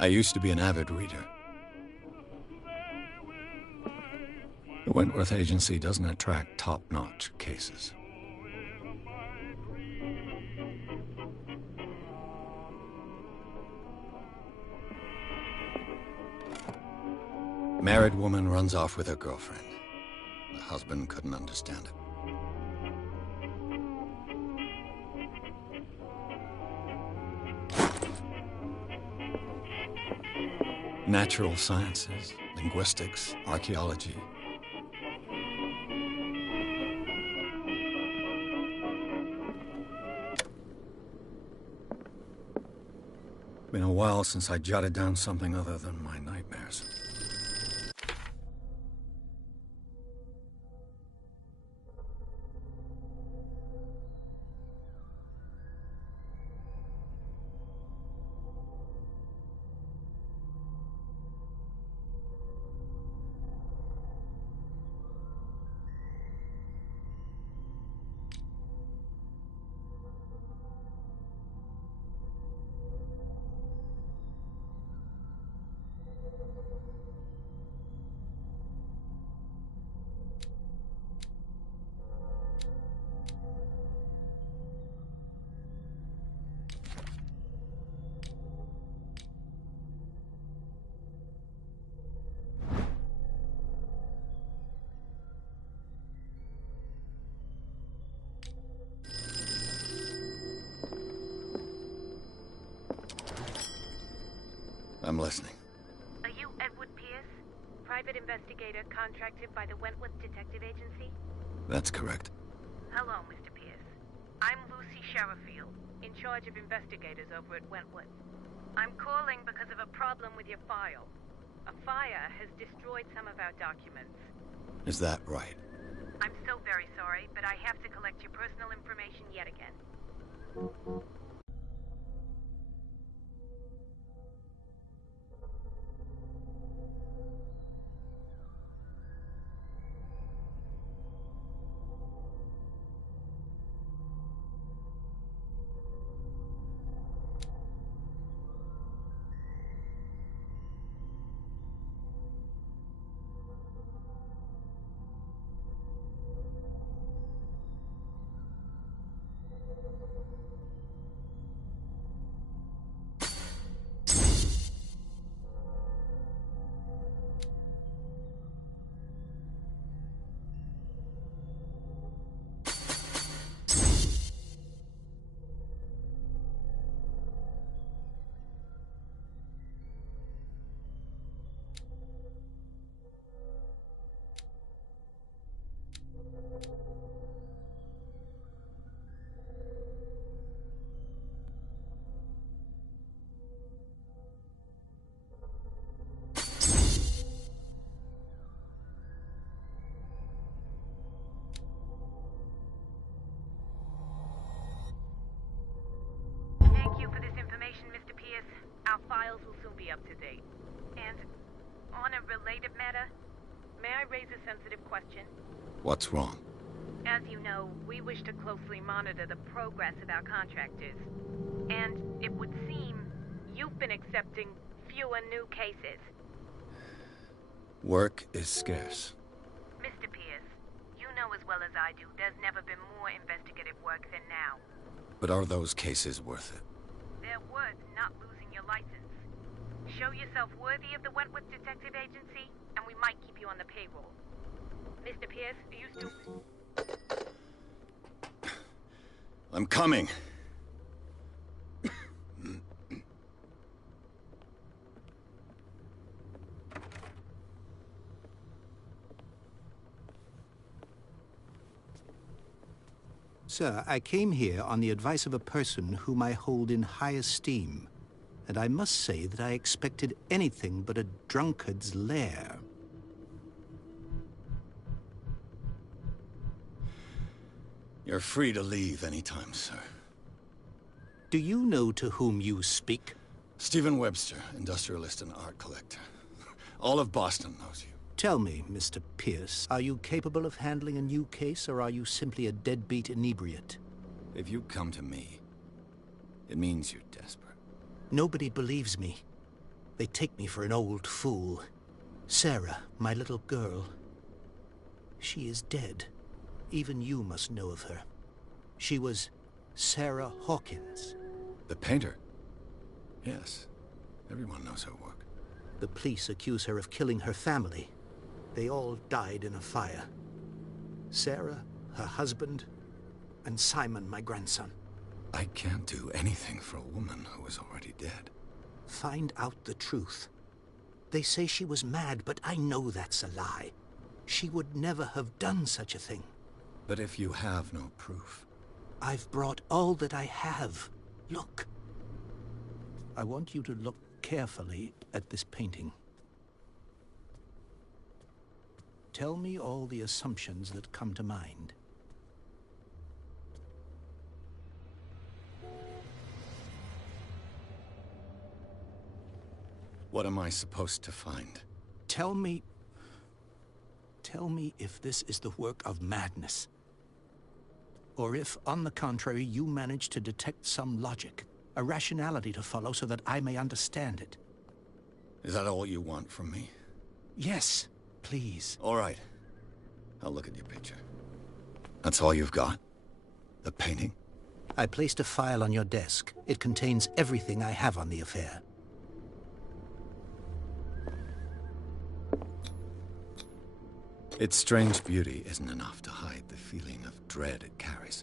I used to be an avid reader. The Wentworth Agency doesn't attract top-notch cases. Married woman runs off with her girlfriend. The husband couldn't understand it. Natural sciences, linguistics, archaeology. Been a while since I jotted down something other than my nightmares. I'm listening. Are you Edward Pierce, private investigator contracted by the Wentworth Detective Agency? That's correct. Hello, Mr. Pierce. I'm Lucy Sherifield, in charge of investigators over at Wentworth. I'm calling because of a problem with your file. A fire has destroyed some of our documents. Is that right? I'm so very sorry, but I have to collect your personal information yet again. Our files will soon be up to date. And on a related matter, may I raise a sensitive question? What's wrong? As you know, we wish to closely monitor the progress of our contractors. And it would seem you've been accepting fewer new cases. Work is scarce. Mr. Pierce, you know as well as I do, there's never been more investigative work than now. But are those cases worth it? They're worth not losing your license. Show yourself worthy of the Wentworth Detective Agency, and we might keep you on the payroll. Mr. Pierce, are you still... I'm coming. Sir, I came here on the advice of a person whom I hold in high esteem, and I must say that I expected anything but a drunkard's lair. You're free to leave anytime, sir. Do you know to whom you speak? Stephen Webster, industrialist and art collector. All of Boston knows you. Tell me, Mr. Pierce, are you capable of handling a new case, or are you simply a deadbeat inebriate? If you come to me, it means you're desperate. Nobody believes me. They take me for an old fool. Sarah, my little girl. She is dead. Even you must know of her. She was Sarah Hawkins. The painter? Yes. Everyone knows her work. The police accuse her of killing her family. They all died in a fire. Sarah, her husband, and Simon, my grandson. I can't do anything for a woman who is already dead. Find out the truth. They say she was mad, but I know that's a lie. She would never have done such a thing. But if you have no proof... I've brought all that I have. Look. I want you to look carefully at this painting. Tell me all the assumptions that come to mind. What am I supposed to find? Tell me if this is the work of madness. Or if, on the contrary, you manage to detect some logic, a rationality to follow so that I may understand it. Is that all you want from me? Yes, please. All right. I'll look at your picture. That's all you've got? The painting? I placed a file on your desk. It contains everything I have on the affair. Its strange beauty isn't enough to hide the feeling of dread it carries.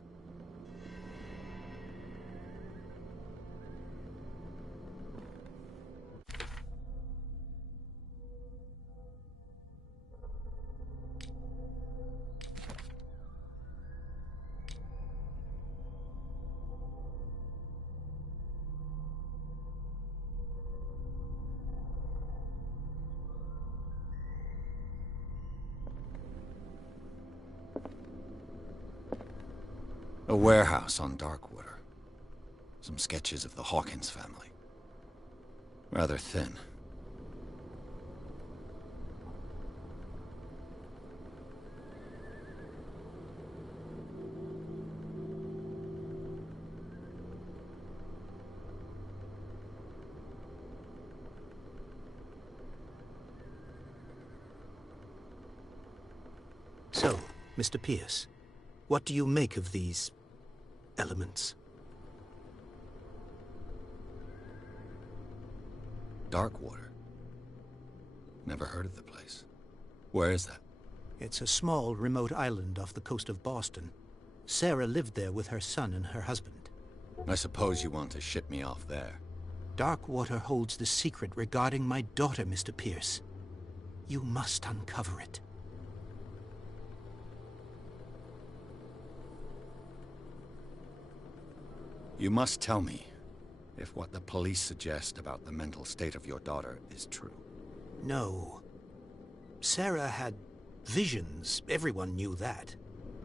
A warehouse on Darkwater. Some sketches of the Hawkins family. Rather thin. So, Mr. Pierce, what do you make of these elements? Darkwater? Never heard of the place. Where is that? It's a small, remote island off the coast of Boston. Sarah lived there with her son and her husband. I suppose you want to ship me off there. Darkwater holds the secret regarding my daughter, Mr. Pierce. You must uncover it. You must tell me if what the police suggest about the mental state of your daughter is true. No. Sarah had visions. Everyone knew that.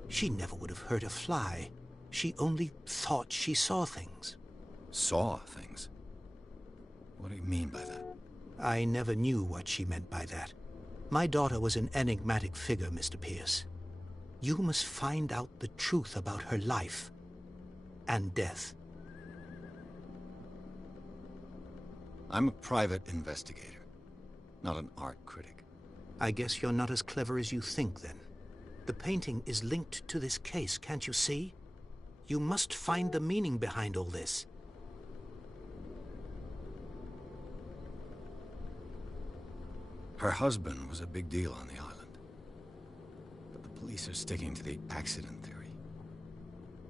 She never would have hurt a fly. She only thought she saw things. Saw things? What do you mean by that? I never knew what she meant by that. My daughter was an enigmatic figure, Mr. Pierce. You must find out the truth about her life and death. I'm a private investigator, not an art critic. I guess you're not as clever as you think, then. The painting is linked to this case, can't you see? You must find the meaning behind all this. Her husband was a big deal on the island. But the police are sticking to the accident theory.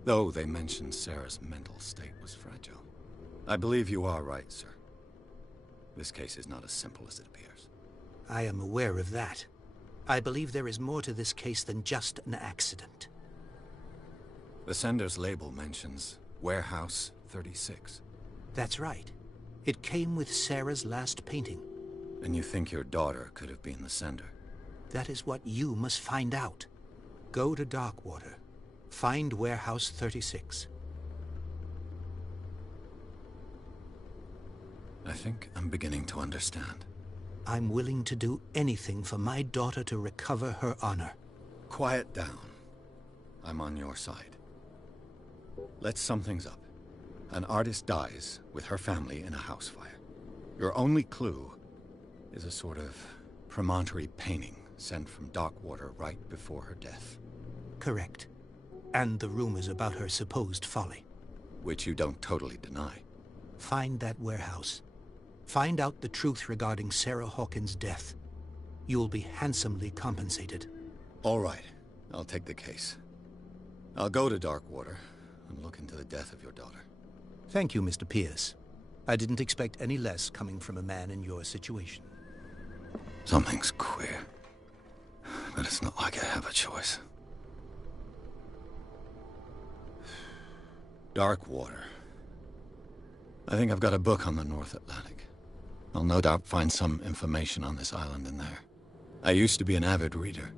Though they mentioned Sarah's mental state was fragile. I believe you are right, sir. This case is not as simple as it appears. I am aware of that. I believe there is more to this case than just an accident. The sender's label mentions Warehouse 36. That's right. It came with Sarah's last painting. And you think your daughter could have been the sender? That is what you must find out. Go to Darkwater. Find Warehouse 36. I think I'm beginning to understand. I'm willing to do anything for my daughter to recover her honor. Quiet down. I'm on your side. Let's sum things up. An artist dies with her family in a house fire. Your only clue is a sort of promontory painting sent from Darkwater right before her death. Correct. And the rumors about her supposed folly. Which you don't totally deny. Find that warehouse. Find out the truth regarding Sarah Hawkins' death. You'll be handsomely compensated. All right. I'll take the case. I'll go to Darkwater and look into the death of your daughter. Thank you, Mr. Pierce. I didn't expect any less coming from a man in your situation. Something's queer. But it's not like I have a choice. Darkwater. I think I've got a book on the North Atlantic. I'll no doubt find some information on this island in there. I used to be an avid reader.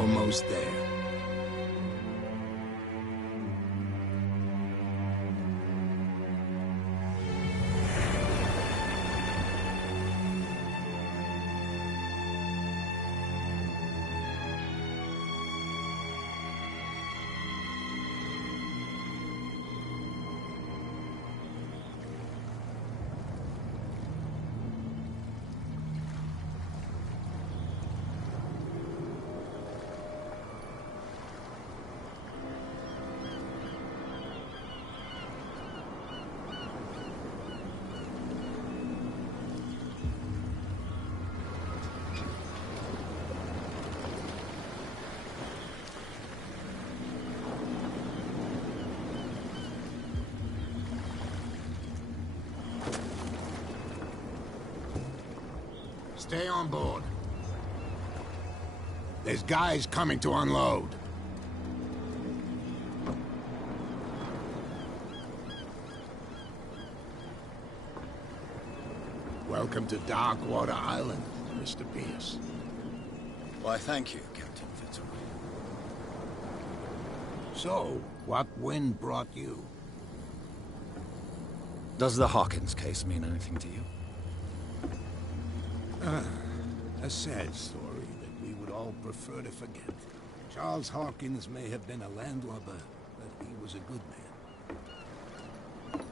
Almost there. Stay on board. There's guys coming to unload. Welcome to Darkwater Island, Mr. Pierce. Why, thank you, Captain Fitzroy. So, what wind brought you? Does the Hawkins case mean anything to you? A sad story that we would all prefer to forget. Charles Hawkins may have been a landlubber, but he was a good man.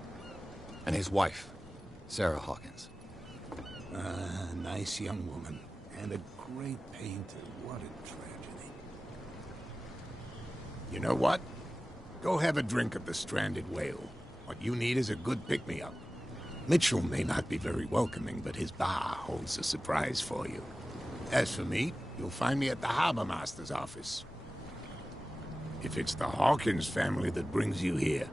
And his wife, Sarah Hawkins. Nice young woman, and a great painter. What a tragedy. You know what? Go have a drink at the Stranded Whale. What you need is a good pick-me-up. Mitchell may not be very welcoming, but his bar holds a surprise for you. As for me, you'll find me at the Harbor Master's office. If it's the Hawkins family that brings you here,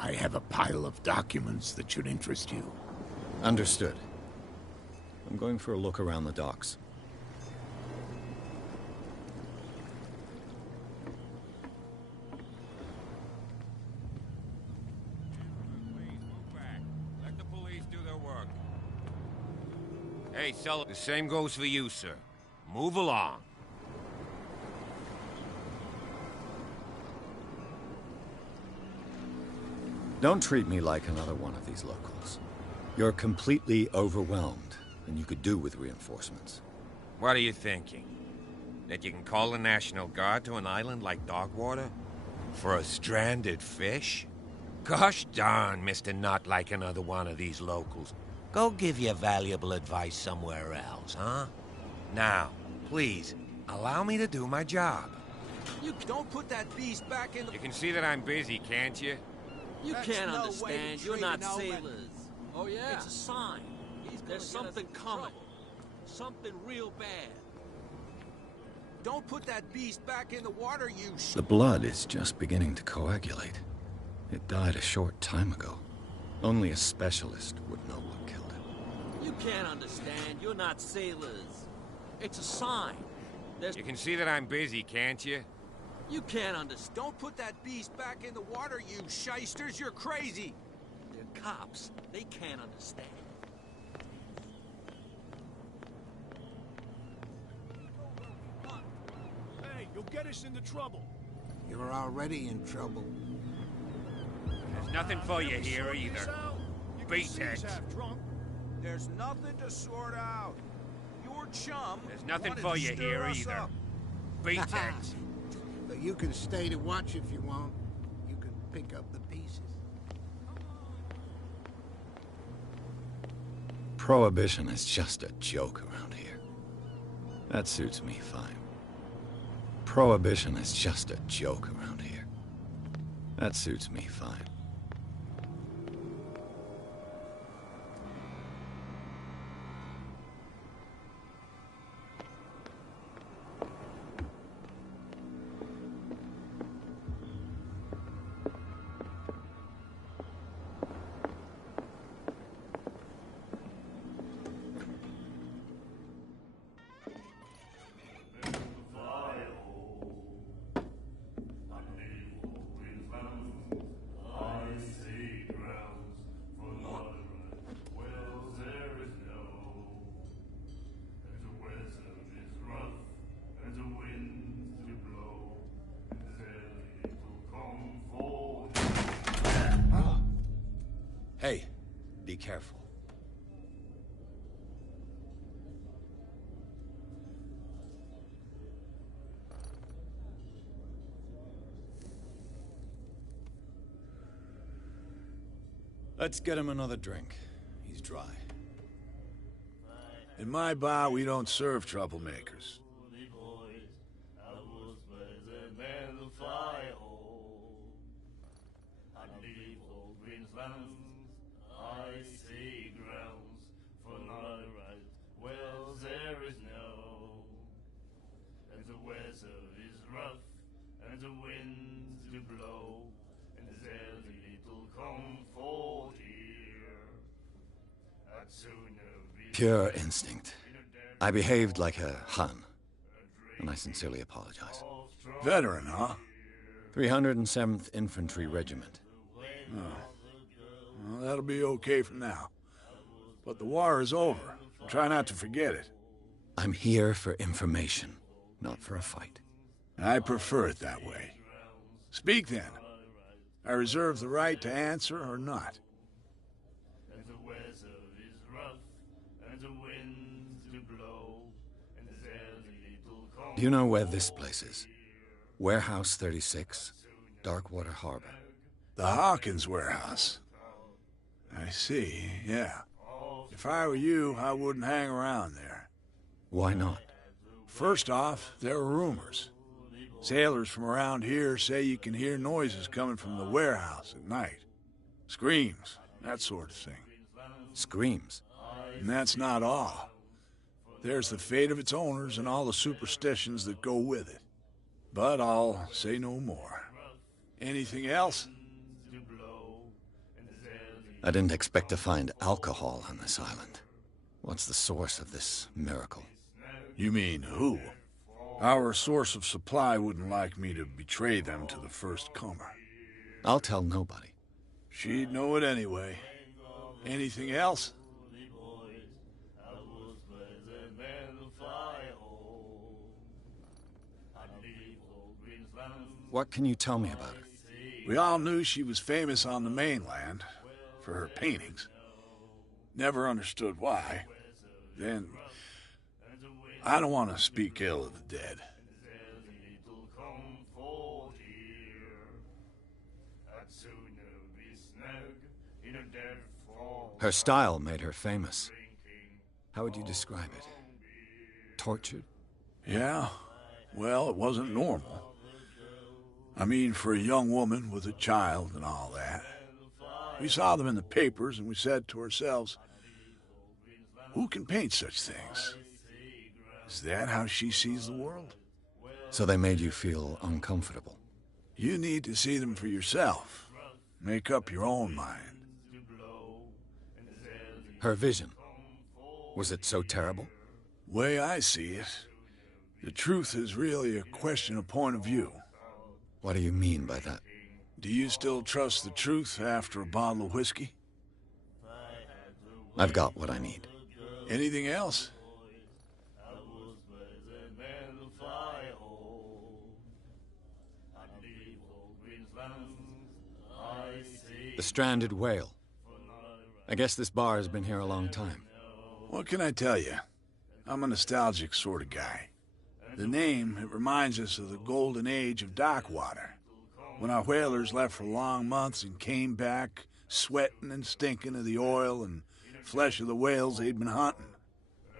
I have a pile of documents that should interest you. Understood. I'm going for a look around the docks. Let the police do their work. Hey, Sullivan, the same goes for you, sir. Move along. Don't treat me like another one of these locals. You're completely overwhelmed, and you could do with reinforcements. What are you thinking? That you can call the National Guard to an island like Darkwater? For a stranded fish? Gosh darn, Mr. Not like another one of these locals. Go give your valuable advice somewhere else, huh? Now, please, allow me to do my job. You don't put that beast back in the... You can see that I'm busy, can't you? You can't understand. You're not sailors. Oh, yeah? It's a sign. There's something coming. Something real bad. Don't put that beast back in the water, you The blood is just beginning to coagulate. It died a short time ago. Only a specialist would know what killed it. You can't understand. You're not sailors. It's a sign. There's... You can see that I'm busy, can't you? You can't understand. Don't put that beast back in the water, you shysters. You're crazy. They're cops. They can't understand. Hey, you'll get us into trouble. You're already in trouble. There's nothing for you here either. Beat it. There's nothing to sort out. Your chum... There's nothing for you here either. Beat it. But you can stay to watch if you want. You can pick up the pieces. Prohibition is just a joke around here. That suits me fine. Prohibition is just a joke around here. That suits me fine. Hey, be careful. Let's get him another drink. He's dry. In my bar, we don't serve troublemakers. Pure instinct. I behaved like a Hun, and I sincerely apologize. Veteran, huh? 307th Infantry Regiment. Well, that'll be okay for now. But the war is over. Try not to forget it. I'm here for information, not for a fight. I prefer it that way. Speak then. I reserve the right to answer or not. Do you know where this place is? Warehouse 36, Darkwater Harbor. The Hawkins warehouse. I see, yeah. If I were you, I wouldn't hang around there. Why not? First off, there are rumors. Sailors from around here say you can hear noises coming from the warehouse at night. Screams, that sort of thing. Screams? And that's not all. There's the fate of its owners and all the superstitions that go with it. But I'll say no more. Anything else? I didn't expect to find alcohol on this island. What's the source of this miracle? You mean who? Our source of supply wouldn't like me to betray them to the first comer. I'll tell nobody. She'd know it anyway. Anything else? What can you tell me about her? We all knew she was famous on the mainland for her paintings. Never understood why. Then, I don't want to speak ill of the dead. Her style made her famous. How would you describe it? Tortured? Yeah, well, it wasn't normal. I mean, for a young woman with a child and all that. We saw them in the papers and we said to ourselves, who can paint such things? Is that how she sees the world? So they made you feel uncomfortable? You need to see them for yourself. Make up your own mind. Her vision. Was it so terrible? Way I see it, the truth is really a question of point of view. What do you mean by that? Do you still trust the truth after a bottle of whiskey? I've got what I need. Anything else? The stranded whale. I guess this bar has been here a long time. What can I tell you? I'm a nostalgic sort of guy. The name, it reminds us of the golden age of Darkwater, when our whalers left for long months and came back sweating and stinking of the oil and flesh of the whales they'd been hunting.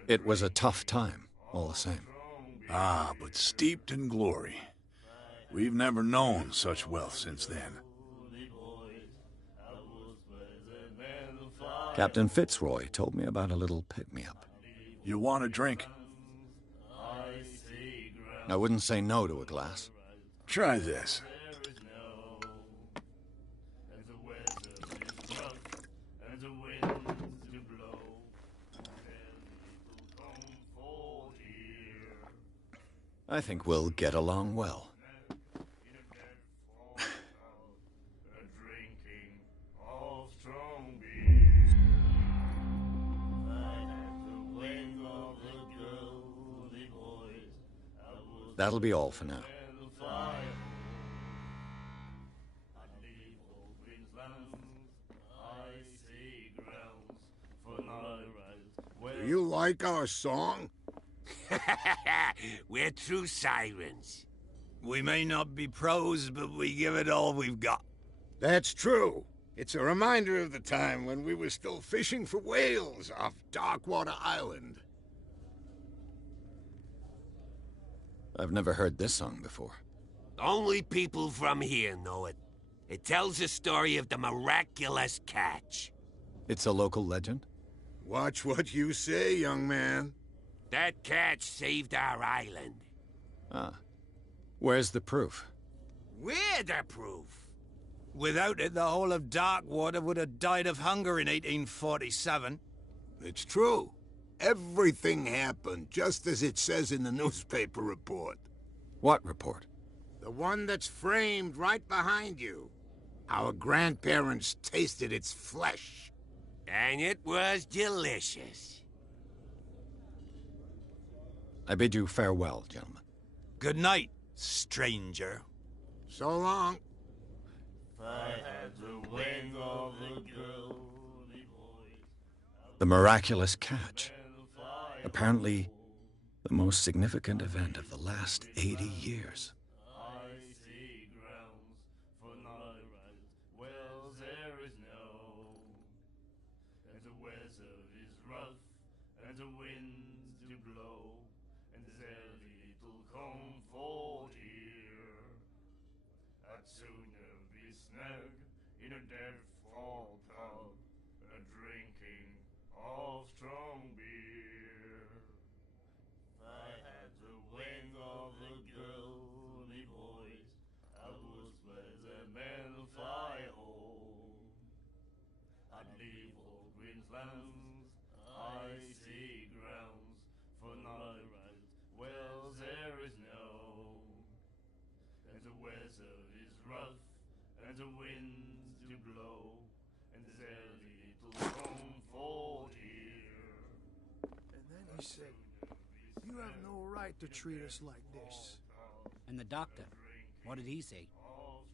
It was a tough time, all the same. Ah, but steeped in glory. We've never known such wealth since then. Captain Fitzroy told me about a little pick-me-up. You want a drink? I wouldn't say no to a glass. Try this. I think we'll get along well. That'll be all for now. Do you like our song? We're true sirens. We may not be pros, but we give it all we've got. That's true. It's a reminder of the time when we were still fishing for whales off Darkwater Island. I've never heard this song before. Only people from here know it. It tells the story of the miraculous catch. It's a local legend? Watch what you say, young man. That catch saved our island. Ah. Where's the proof? We're the proof. Without it, the whole of Darkwater would have died of hunger in 1847. It's true. Everything happened just as it says in the newspaper report. What report? The one that's framed right behind you. Our grandparents tasted its flesh. And it was delicious. I bid you farewell, gentlemen. Good night, stranger. So long. The miraculous catch. Apparently, the most significant event of the last 80 years. And then he said, "You have no right to treat us like this." And the doctor, what did he say?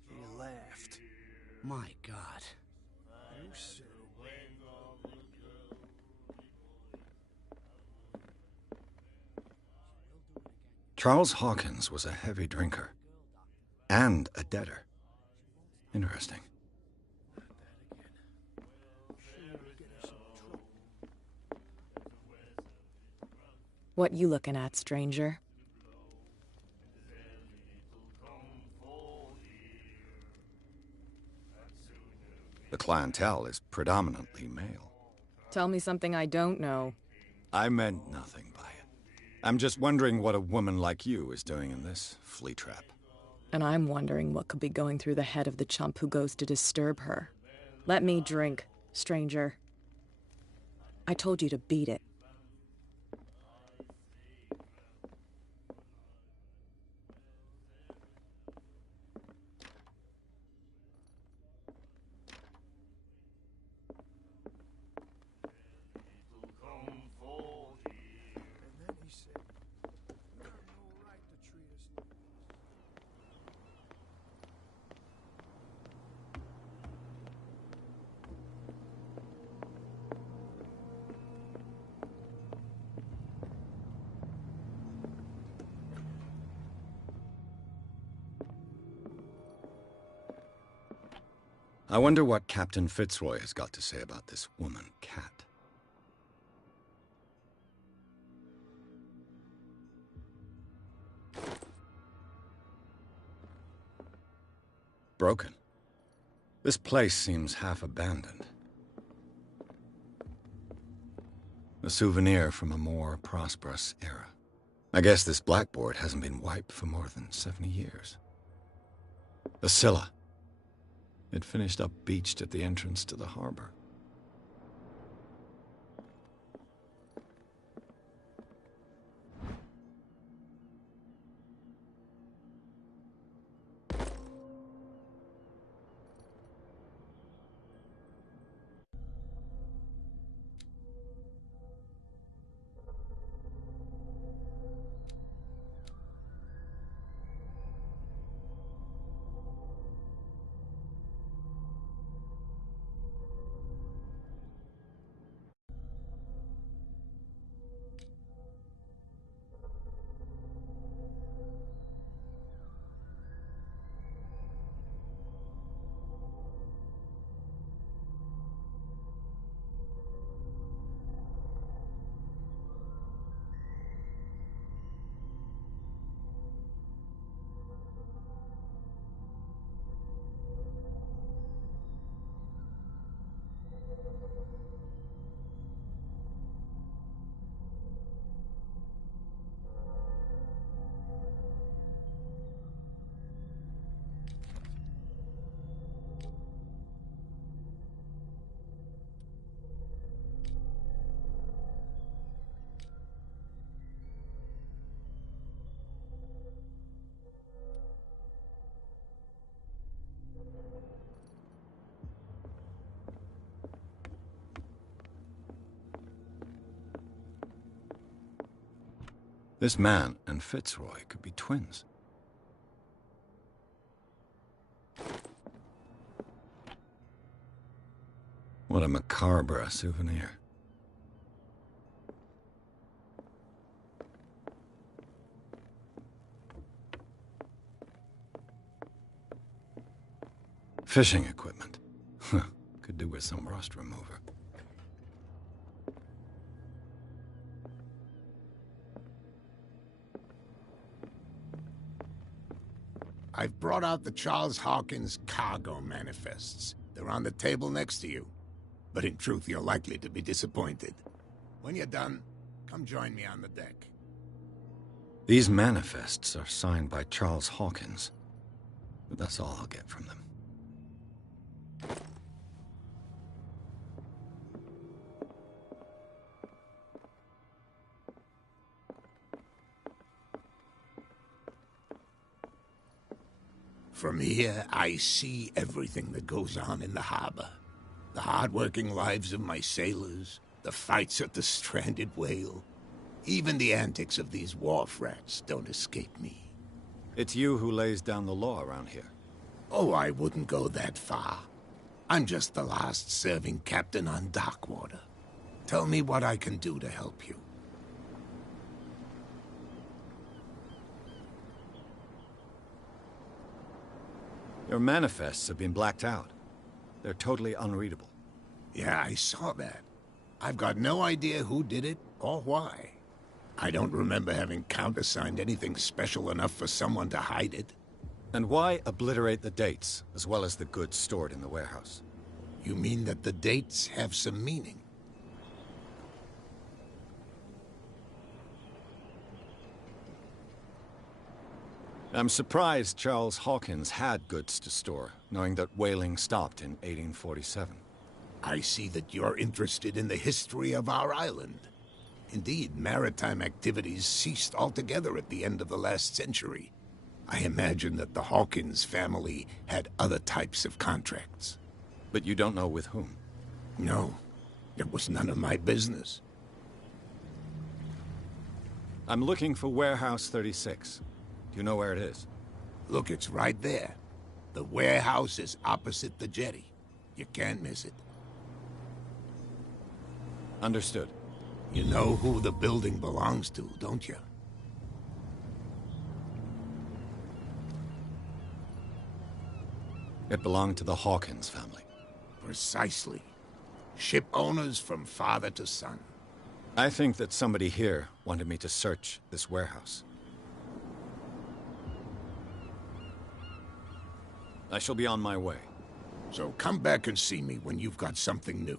He laughed. My God. You said it. Charles Hawkins was a heavy drinker. And a debtor. Interesting. What you looking at, stranger? The clientele is predominantly male. Tell me something I don't know. I meant nothing by it. I'm just wondering what a woman like you is doing in this flea trap. And I'm wondering what could be going through the head of the chump who goes to disturb her. Let me drink, stranger. I told you to beat it. And then he said, "You have no right to treat us like this." I wonder what Captain Fitzroy has got to say about this woman, Cat. Broken. This place seems half abandoned. A souvenir from a more prosperous era. I guess this blackboard hasn't been wiped for more than 70 years. The Scylla. It finished up beached at the entrance to the harbor. This man and Fitzroy could be twins. What a macabre souvenir. Fishing equipment. Could do with some rust remover. I've brought out the Charles Hawkins cargo manifests. They're on the table next to you. But in truth, you're likely to be disappointed. When you're done, come join me on the deck. These manifests are signed by Charles Hawkins. But that's all I'll get from them. From here, I see everything that goes on in the harbor. The hard-working lives of my sailors, the fights at the stranded whale. Even the antics of these wharf rats don't escape me. It's you who lays down the law around here. Oh, I wouldn't go that far. I'm just the last serving captain on Darkwater. Tell me what I can do to help you. Your manifests have been blacked out. They're totally unreadable. Yeah, I saw that. I've got no idea who did it or why. I don't remember having countersigned anything special enough for someone to hide it. And why obliterate the dates, as well as the goods stored in the warehouse? You mean that the dates have some meaning? I'm surprised Charles Hawkins had goods to store, knowing that whaling stopped in 1847. I see that you're interested in the history of our island. Indeed, maritime activities ceased altogether at the end of the last century. I imagine that the Hawkins family had other types of contracts. But you don't know with whom? No, it was none of my business. I'm looking for Warehouse 36. Do you know where it is? Look, it's right there. The warehouse is opposite the jetty. You can't miss it. Understood. You know who the building belongs to, don't you? It belonged to the Hawkins family. Precisely. Ship owners from father to son. I think that somebody here wanted me to search this warehouse. I shall be on my way. So come back and see me when you've got something new.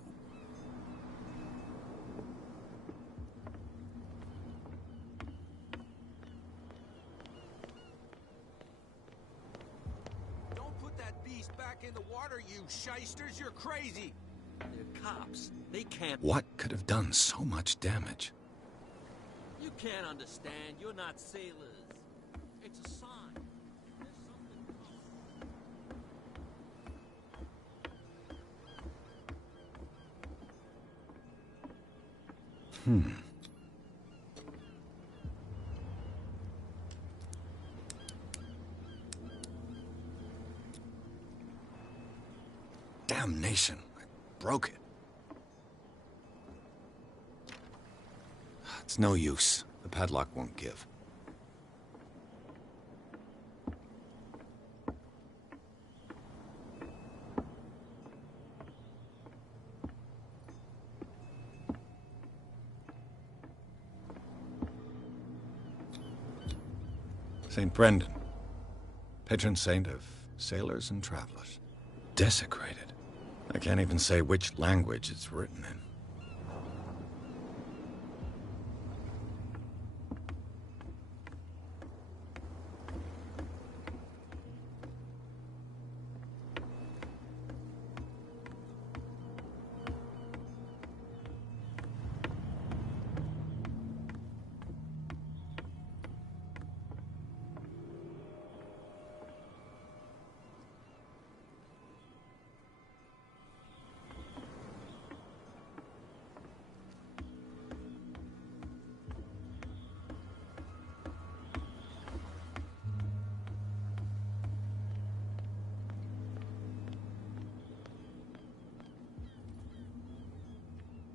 Don't put that beast back in the water, you shysters! You're crazy! They're cops. They can't... What could have done so much damage? You can't understand. You're not sailors. It's a sign. There's something coming. Damnation. I broke it. It's no use. The padlock won't give. St. Brendan, patron saint of sailors and travelers. Desecrated. I can't even say which language it's written in.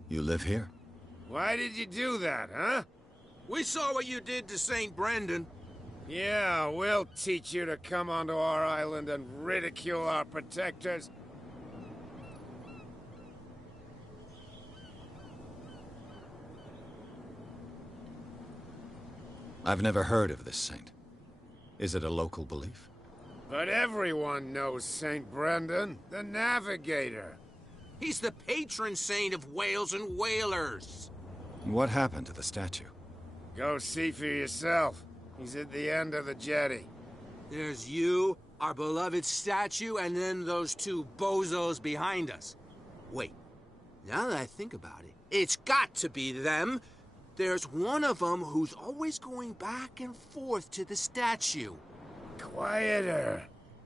You live here? Why did you do that, huh? We saw what you did to St. Brendan. Yeah, we'll teach you to come onto our island and ridicule our protectors. I've never heard of this saint. Is it a local belief? But everyone knows St. Brendan, the Navigator. He's the patron saint of whales and whalers. What happened to the statue? Go see for yourself. He's at the end of the jetty. There's you, our beloved statue, and then those two bozos behind us. Wait, now that I think about it, it's got to be them. There's one of them who's always going back and forth to the statue. Quieter.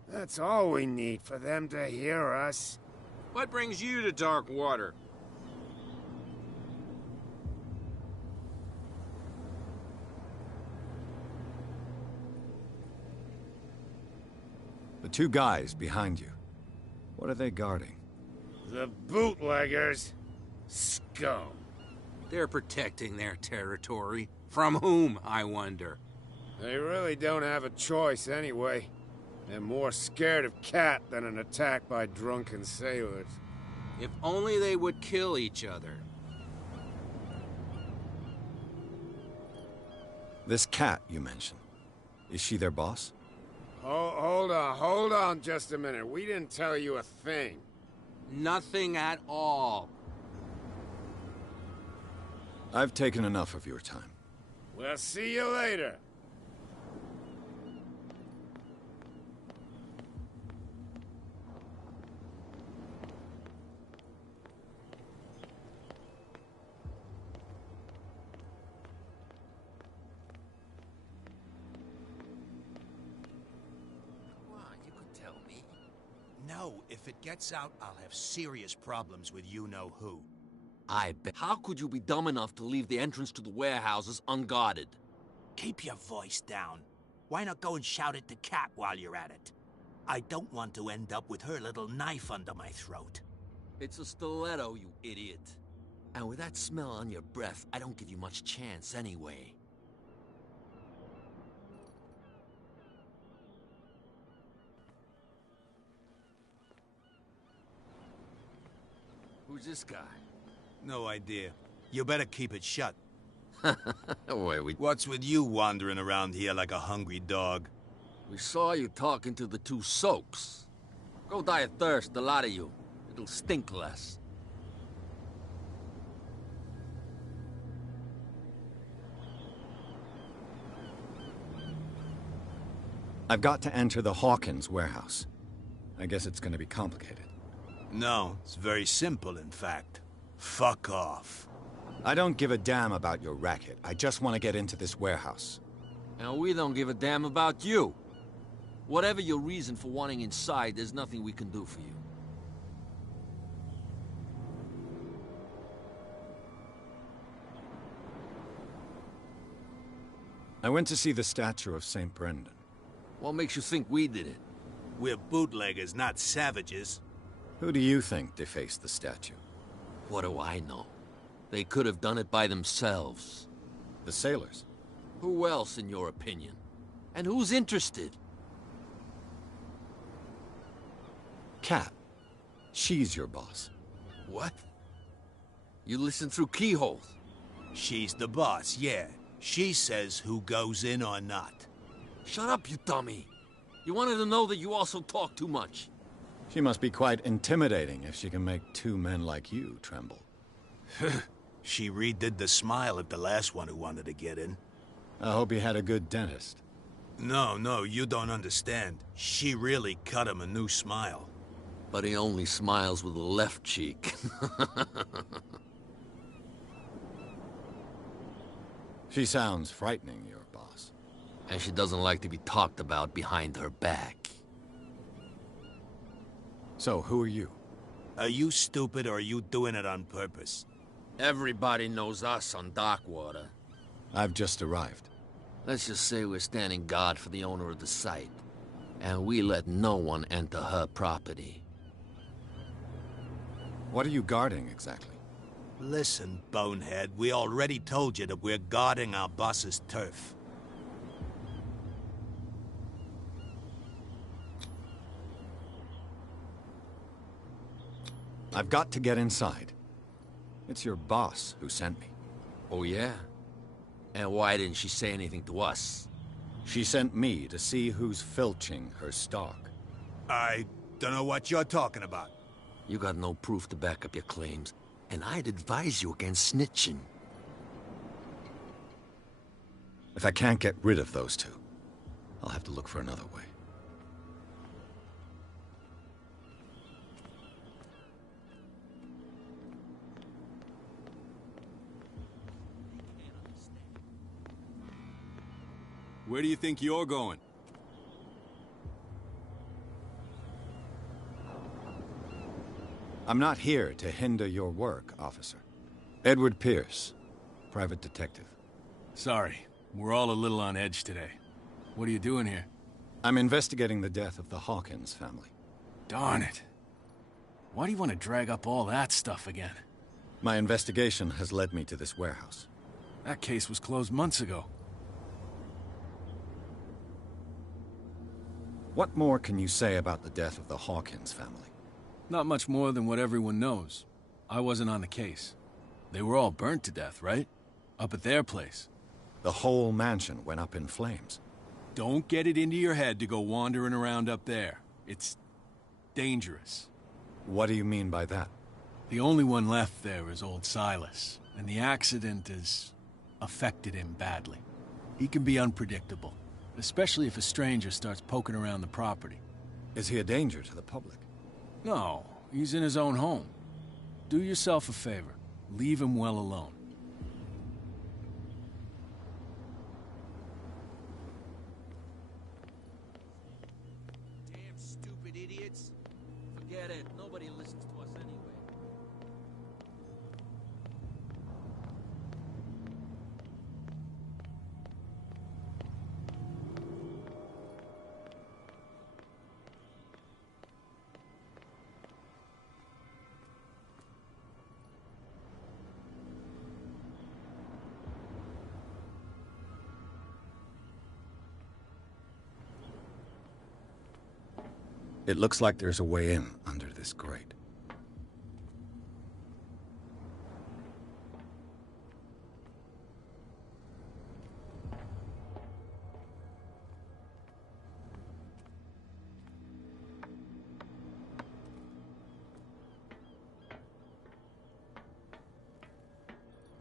That's all we need for them to hear us. What brings you to Darkwater? The two guys behind you. What are they guarding? The bootleggers. Scum. They're protecting their territory. From whom, I wonder? They really don't have a choice anyway. They're more scared of Cat than an attack by drunken sailors. If only they would kill each other. This Cat you mentioned. Is she their boss? Oh, hold on just a minute. We didn't tell you a thing. Nothing at all. I've taken enough of your time. We'll see you later. No, if it gets out, I'll have serious problems with you-know-who. I bet. How could you be dumb enough to leave the entrance to the warehouses unguarded? Keep your voice down. Why not go and shout at the Cat while you're at it? I don't want to end up with her little knife under my throat. It's a stiletto, you idiot. And with that smell on your breath, I don't give you much chance anyway. Who's this guy? No idea. You better keep it shut. Wait, What's with you wandering around here like a hungry dog? we saw you talking to the two soaks. Go die of thirst, the lot of you. It'll stink less. I've got to enter the Hawkins warehouse. I guess it's going to be complicated. No, it's very simple, in fact. Fuck off. I don't give a damn about your racket. I just want to get into this warehouse. And we don't give a damn about you. Whatever your reason for wanting inside, there's nothing we can do for you. I went to see the statue of St. Brendan. What makes you think we did it? We're bootleggers, not savages. Who do you think defaced the statue? What do I know? They could have done it by themselves. The sailors? Who else, in your opinion? And who's interested? Cat. She's your boss. What? You listen through keyholes? She's the boss, yeah. She says who goes in or not. Shut up, you dummy. You wanted to know that you also talk too much. She must be quite intimidating if she can make two men like you tremble. She redid the smile at the last one who wanted to get in. I hope he had a good dentist. No, you don't understand. She really cut him a new smile. But he only smiles with the left cheek. She sounds frightening, your boss. And she doesn't like to be talked about behind her back. So, who are you? Are you stupid or are you doing it on purpose? Everybody knows us on Darkwater. I've just arrived. Let's just say we're standing guard for the owner of the site. And we let no one enter her property. What are you guarding, exactly? Listen, bonehead, we already told you that we're guarding our boss's turf. I've got to get inside. It's your boss who sent me. Oh, yeah? And why didn't she say anything to us? She sent me to see who's filching her stock. I don't know what you're talking about. You got no proof to back up your claims, and I'd advise you against snitching. If I can't get rid of those two, I'll have to look for another way. Where do you think you're going? I'm not here to hinder your work, officer. Edward Pierce, private detective. Sorry, we're all a little on edge today. What are you doing here? I'm investigating the death of the Hawkins family. Darn it. Why do you want to drag up all that stuff again? My investigation has led me to this warehouse. That case was closed months ago. What more can you say about the death of the Hawkins family? Not much more than what everyone knows. I wasn't on the case. They were all burnt to death, right? Up at their place. The whole mansion went up in flames. Don't get it into your head to go wandering around up there. It's dangerous. What do you mean by that? The only one left there is old Silas, and the accident has affected him badly. He can be unpredictable, especially if a stranger starts poking around the property. Is he a danger to the public? No, he's in his own home. Do yourself a favor. Leave him well alone. Damn stupid idiots. Forget it. Nobody listens to us anyway. It looks like there's a way in under this grate.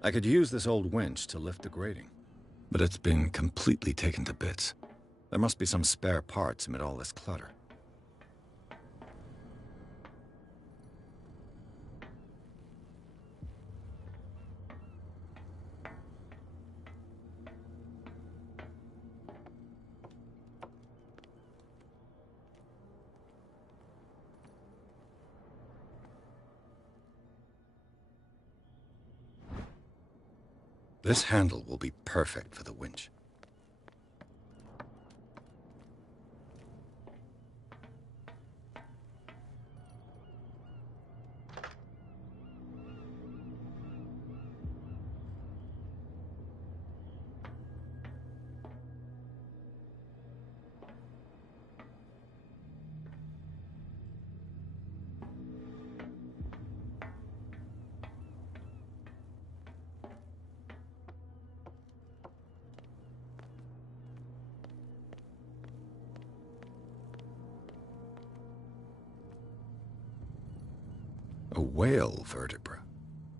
I could use this old winch to lift the grating, but it's been completely taken to bits. There must be some spare parts amid all this clutter. This handle will be perfect for the winch. A whale vertebra.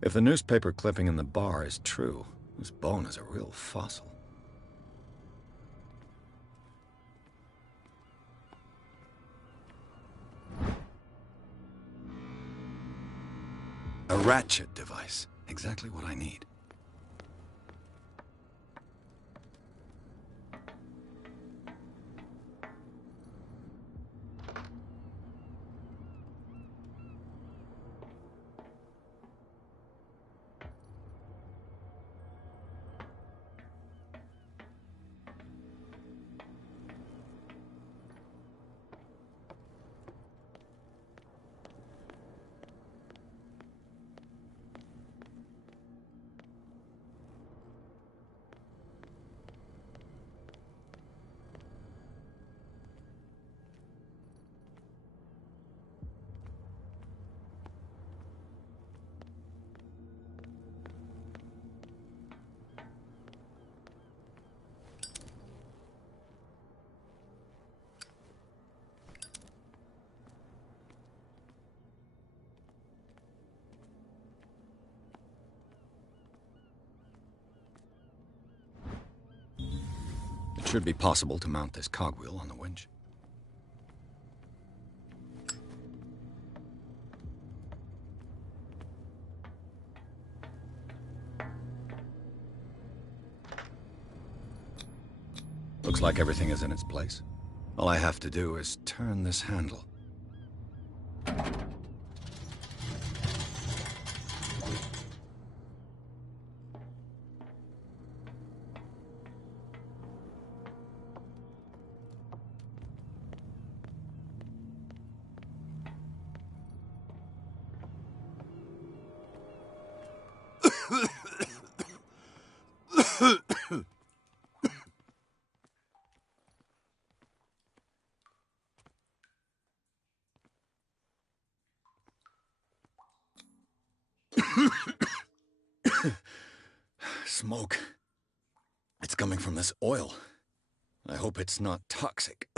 If the newspaper clipping in the bar is true, this bone is a real fossil. A ratchet device. Exactly what I need. Should be possible to mount this cogwheel on the winch. Looks like everything is in its place. All I have to do is turn this handle. Smoke. It's coming from this oil. I hope it's not toxic.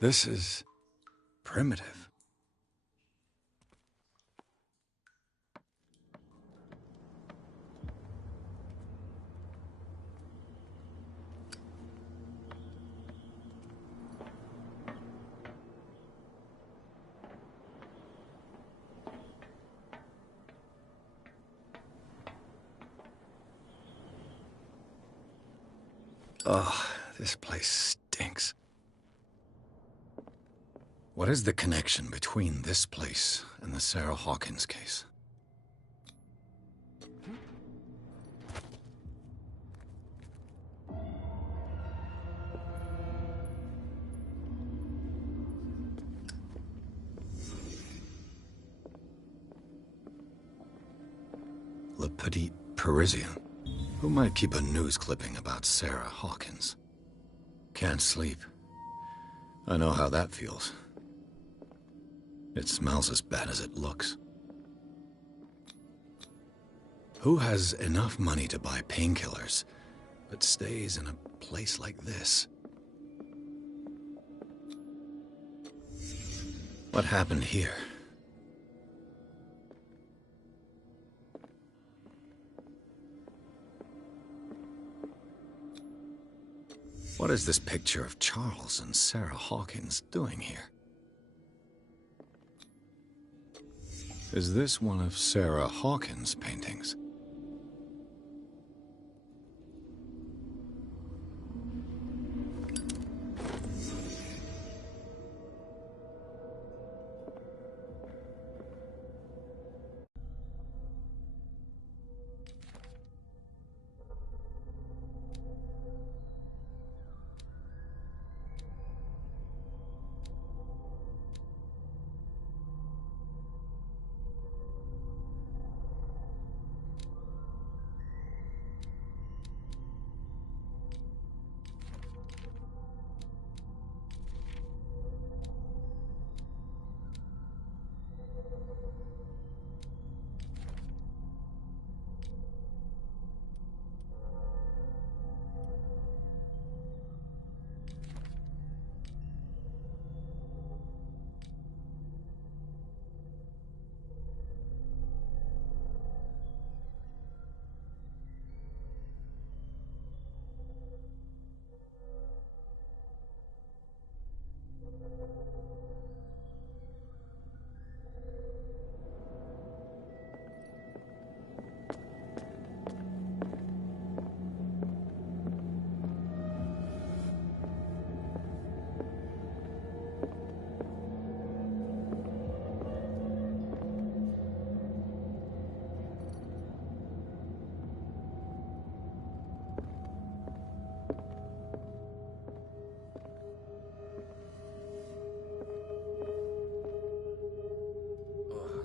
This is primitive. Ugh, this place stinks. What is the connection between this place and the Sarah Hawkins case? Le Petit Parisien. Who might keep a news clipping about Sarah Hawkins? Can't sleep. I know how that feels. It smells as bad as it looks. Who has enough money to buy painkillers, but stays in a place like this? What happened here? What is this picture of Charles and Sarah Hawkins doing here? Is this one of Sarah Hawkins' paintings?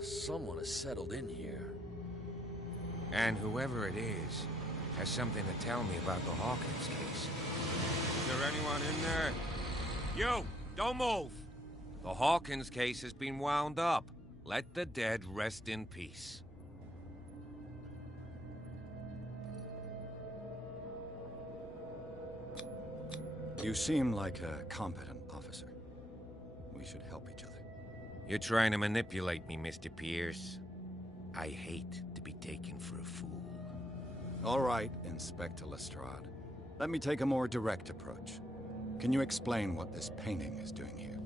Someone has settled in here. And whoever it is has something to tell me about the Hawkins case. Is there anyone in there? You! Don't move! The Hawkins case has been wound up. Let the dead rest in peace. You seem like a competent officer. We should help each other. You're trying to manipulate me, Mr. Pierce. I hate to be taken for a fool. All right, Inspector Lestrade. Let me take a more direct approach. Can you explain what this painting is doing here?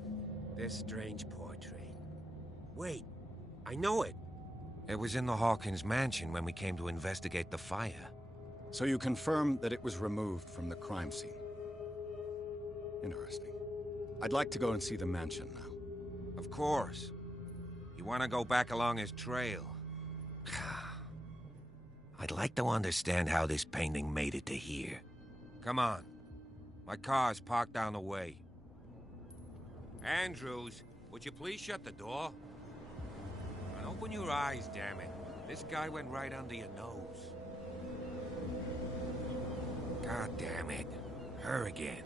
This strange portrait. Wait, I know it. It was in the Hawkins mansion when we came to investigate the fire. So you confirm that it was removed from the crime scene? Interesting. I'd like to go and see the mansion now. Of course. You want to go back along his trail? I'd like to understand how this painting made it to here. Come on. My car's parked down the way. Andrews, would you please shut the door? And open your eyes, damn it. This guy went right under your nose. God damn it. Her again.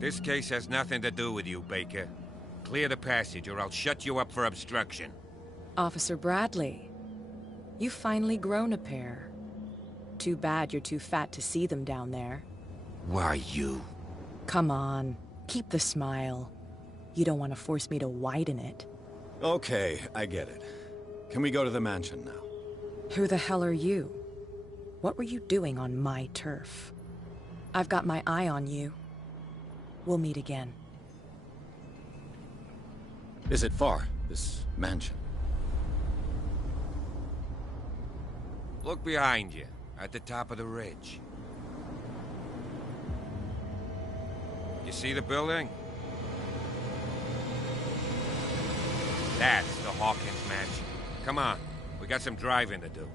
This case has nothing to do with you, Baker. Clear the passage or I'll shut you up for obstruction. Officer Bradley, you've finally grown a pair. Too bad you're too fat to see them down there. Why, you? Come on, keep the smile. You don't want to force me to widen it. Okay, I get it. Can we go to the mansion now? Who the hell are you? What were you doing on my turf? I've got my eye on you. We'll meet again. Is it far, this mansion? Look behind you, at the top of the ridge. You see the building? That's the Hawkins mansion. Come on, we got some driving to do.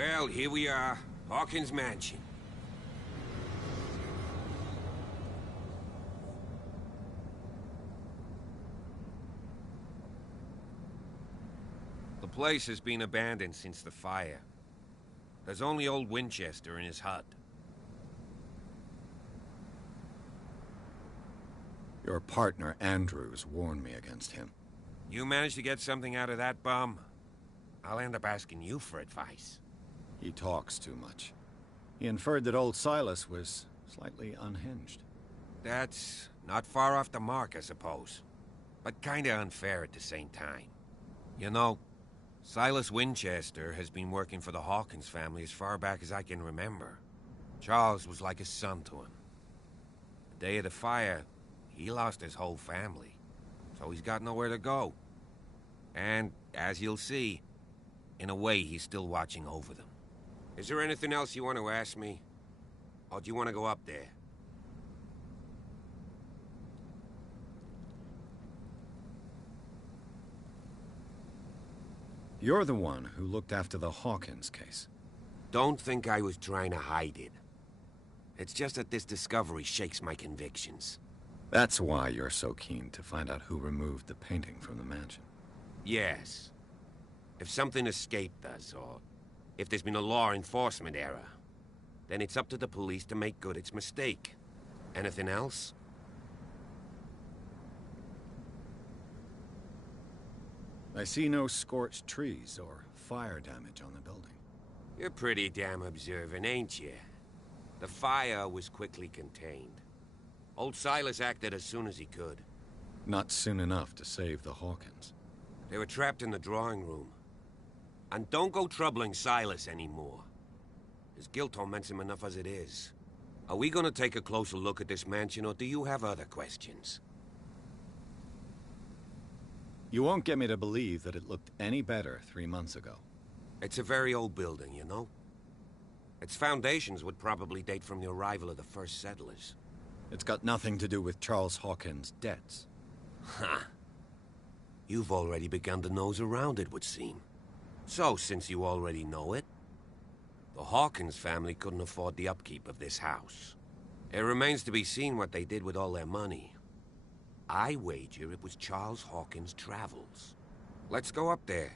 Well, here we are. Hawkins Mansion. The place has been abandoned since the fire. There's only old Winchester in his hut. Your partner, Andrews, warned me against him. You managed to get something out of that bum? I'll end up asking you for advice. He talks too much. He inferred that old Silas was slightly unhinged. That's not far off the mark, I suppose. But kinda unfair at the same time. You know, Silas Winchester has been working for the Hawkins family as far back as I can remember. Charles was like a son to him. The day of the fire, he lost his whole family. So he's got nowhere to go. And, as you'll see, in a way he's still watching over them. Is there anything else you want to ask me? Or do you want to go up there? You're the one who looked after the Hawkins case. Don't think I was trying to hide it. It's just that this discovery shakes my convictions. That's why you're so keen to find out who removed the painting from the mansion. Yes. If something escaped us, or if there's been a law enforcement error, then it's up to the police to make good its mistake. Anything else? I see no scorched trees or fire damage on the building. You're pretty damn observant, ain't you? The fire was quickly contained. Old Silas acted as soon as he could. Not soon enough to save the Hawkins. They were trapped in the drawing room. And don't go troubling Silas anymore. His guilt torments him enough as it is. Are we gonna take a closer look at this mansion, or do you have other questions? You won't get me to believe that it looked any better 3 months ago. It's a very old building, you know? Its foundations would probably date from the arrival of the first settlers. It's got nothing to do with Charles Hawkins' debts. Ha! You've already begun to nose around, it would seem. So, since you already know it, the Hawkins family couldn't afford the upkeep of this house. It remains to be seen what they did with all their money. I wager it was Charles Hawkins' travels. Let's go up there.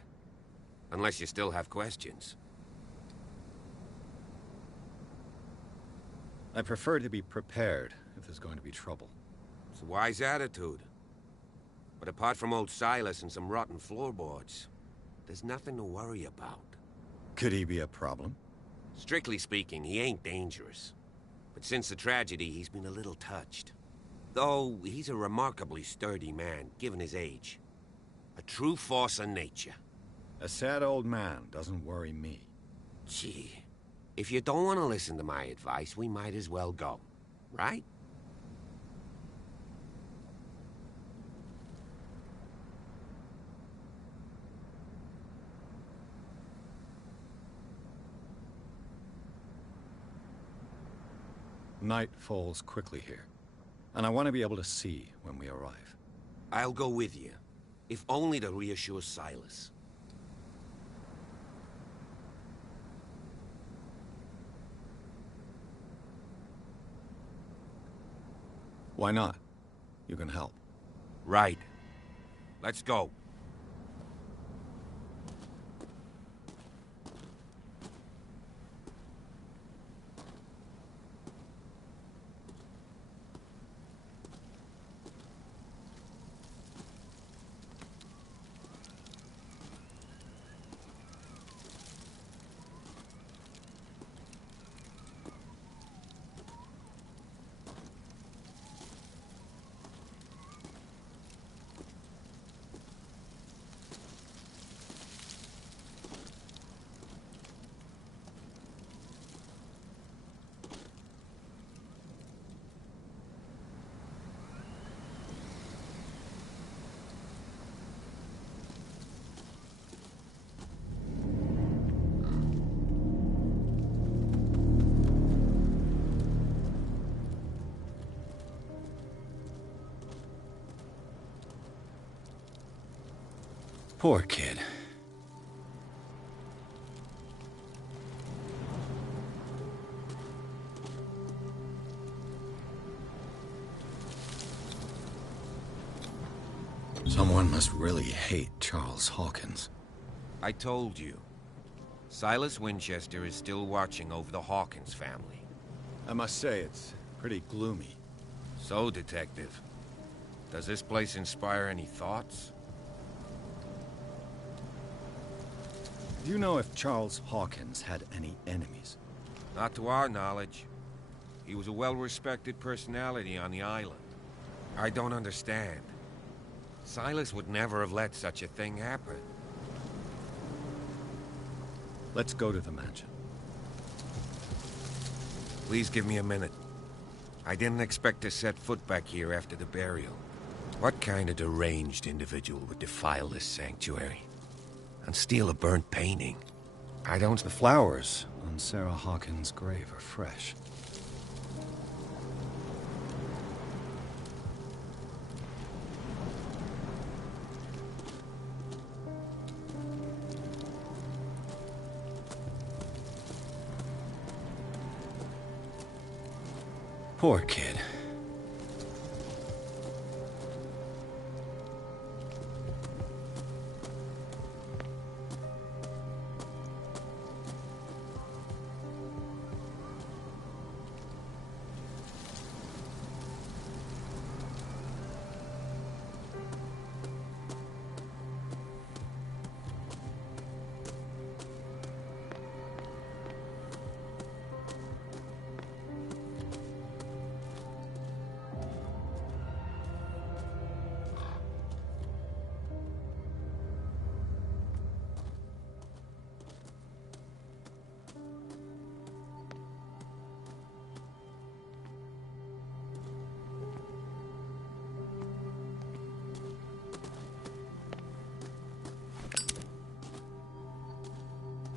Unless you still have questions. I prefer to be prepared if there's going to be trouble. It's a wise attitude. But apart from old Silas and some rotten floorboards, there's nothing to worry about. Could he be a problem? Strictly speaking, he ain't dangerous. But since the tragedy, he's been a little touched. Though he's a remarkably sturdy man, given his age. A true force of nature. A sad old man doesn't worry me. Gee, if you don't want to listen to my advice, we might as well go, right? Night falls quickly here, and I want to be able to see when we arrive. I'll go with you, if only to reassure Silas. Why not? You can help. Right. Let's go. Poor kid. Someone must really hate Charles Hawkins. I told you. Silas Winchester is still watching over the Hawkins family. I must say, it's pretty gloomy. So, Detective, does this place inspire any thoughts? Do you know if Charles Hawkins had any enemies? Not to our knowledge. He was a well-respected personality on the island. I don't understand. Silas would never have let such a thing happen. Let's go to the mansion. Please give me a minute. I didn't expect to set foot back here after the burial. What kind of deranged individual would defile this sanctuary? And steal a burnt painting? I don't... The flowers on Sarah Hawkins' grave are fresh. Poor kid.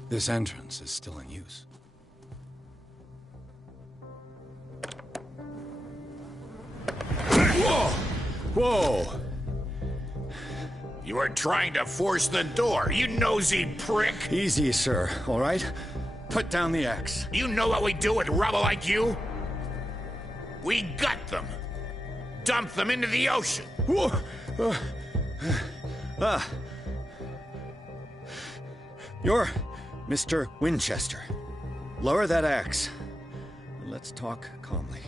This entrance is still in use. Whoa! Whoa! You are trying to force the door, you nosy prick! Easy, sir, all right? Put down the axe. You know what we do with rubble like you? We gut them. Dump them into the ocean. Whoa! You're Mr. Winchester. Lower that axe. Let's talk calmly.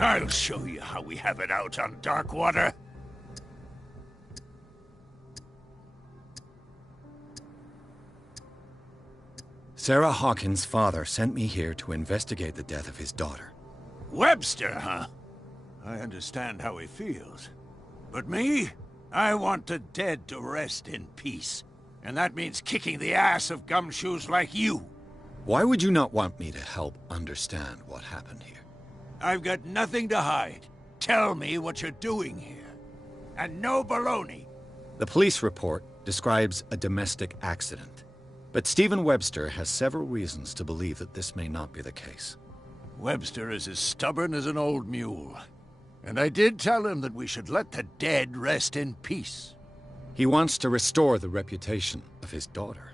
I'll show you how we have it out on Darkwater. Sarah Hawkins' father sent me here to investigate the death of his daughter. Webster, huh? I understand how he feels. But me? I want the dead to rest in peace. And that means kicking the ass of gumshoes like you. Why would you not want me to help understand what happened here? I've got nothing to hide. Tell me what you're doing here. And no baloney. The police report describes a domestic accident. But Stephen Webster has several reasons to believe that this may not be the case. Webster is as stubborn as an old mule. And I did tell him that we should let the dead rest in peace. He wants to restore the reputation of his daughter.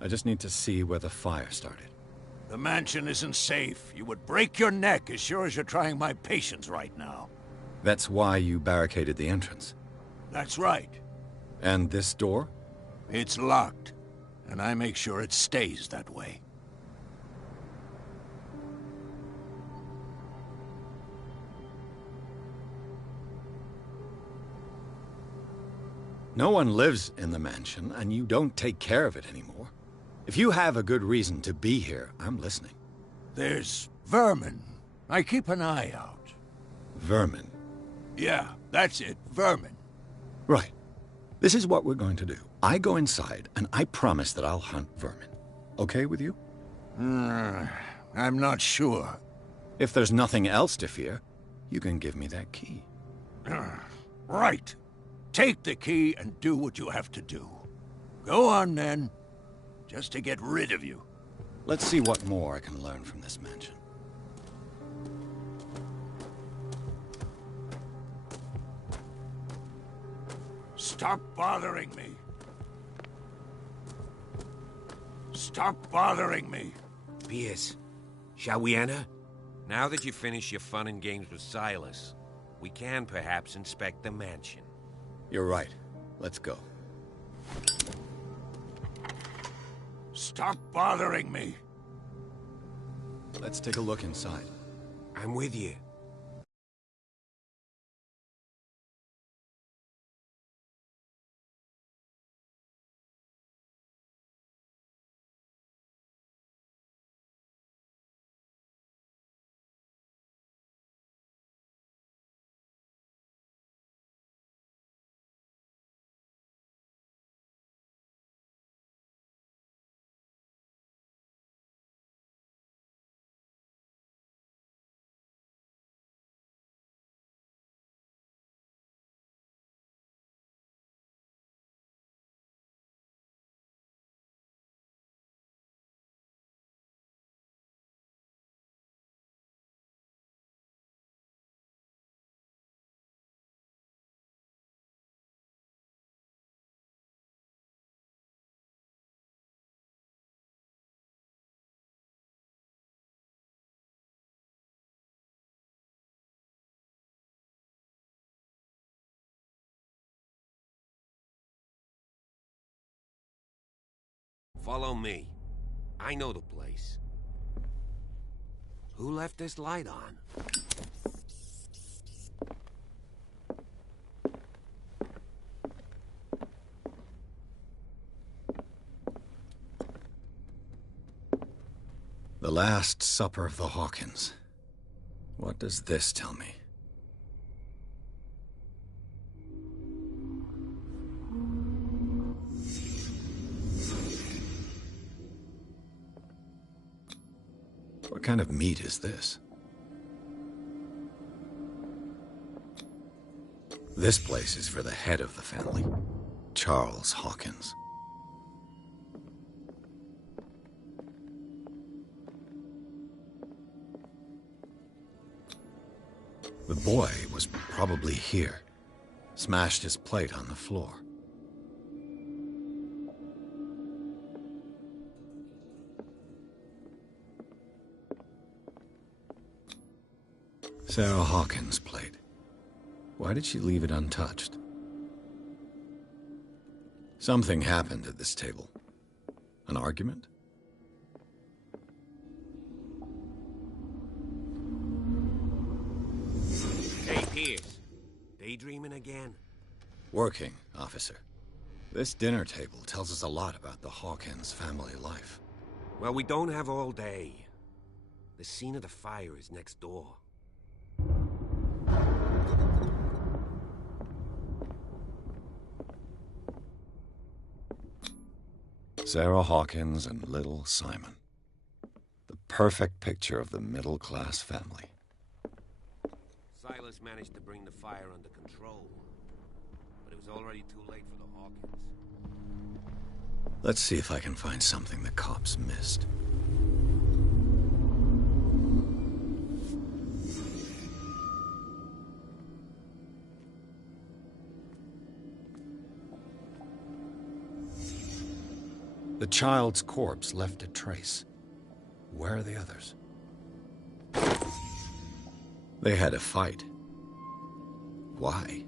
I just need to see where the fire started. The mansion isn't safe. You would break your neck as sure as you're trying my patience right now. That's why you barricaded the entrance. That's right. And this door? It's locked. And I make sure it stays that way. No one lives in the mansion, and you don't take care of it anymore. If you have a good reason to be here, I'm listening. There's vermin. I keep an eye out. Vermin? Yeah, that's it. Vermin. Right. This is what we're going to do. I go inside, and I promise that I'll hunt vermin. Okay with you? I'm not sure. If there's nothing else to fear, you can give me that key. Right. Take the key and do what you have to do. Go on, then. Just to get rid of you. Let's see what more I can learn from this mansion. Stop bothering me. Stop bothering me. Pierce, shall we enter? Now that you finish your fun and games with Silas, we can perhaps inspect the mansion. You're right. Let's go. Stop bothering me. Let's take a look inside. I'm with you. Follow me. I know the place. Who left this light on? The Last Supper of the Hawkins. What does this tell me? What kind of meat is this? This place is for the head of the family, Charles Hawkins. The boy was probably here. Smashed his plate on the floor. Sarah Hawkins' plate. Why did she leave it untouched? Something happened at this table. An argument? Hey, Pierce. Daydreaming again? Working, officer. This dinner table tells us a lot about the Hawkins family life. Well, we don't have all day. The scene of the fire is next door. Sarah Hawkins and little Simon. The perfect picture of the middle-class family. Silas managed to bring the fire under control, but it was already too late for the Hawkins. Let's see if I can find something the cops missed. The child's corpse left a trace. Where are the others? They had a fight. Why?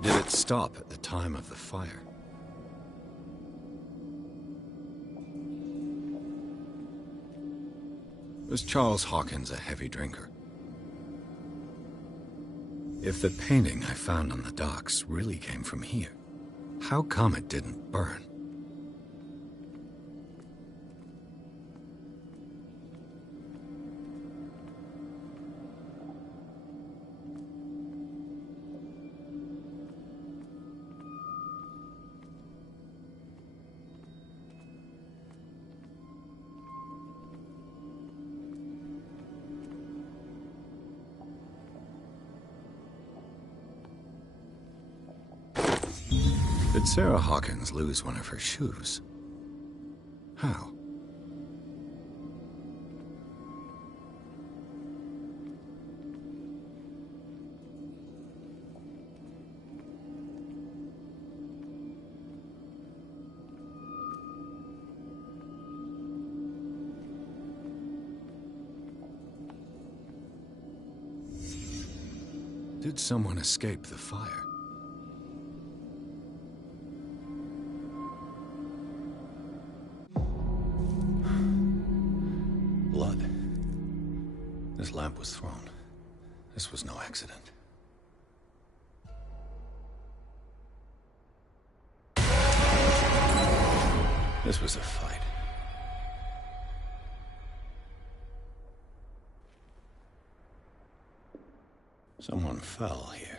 Did it stop at the time of the fire? Was Charles Hawkins a heavy drinker? If the painting I found on the docks really came from here, how come it didn't burn? Did Sarah Hawkins lose one of her shoes? How? Did someone escape the fire? Blood. This lamp was thrown. This was no accident. This was a fight. Someone fell here.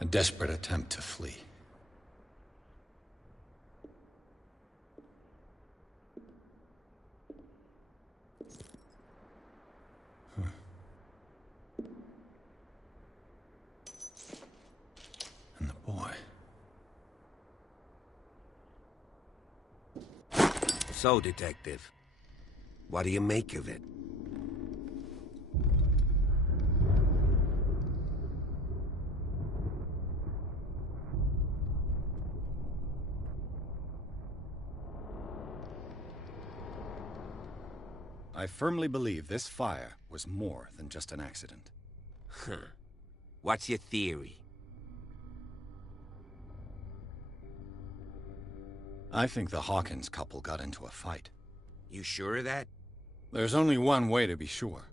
A desperate attempt to flee. And the boy. So, Detective, what do you make of it? I firmly believe this fire was more than just an accident. Huh. What's your theory? I think the Hawkins couple got into a fight. You sure of that? There's only one way to be sure.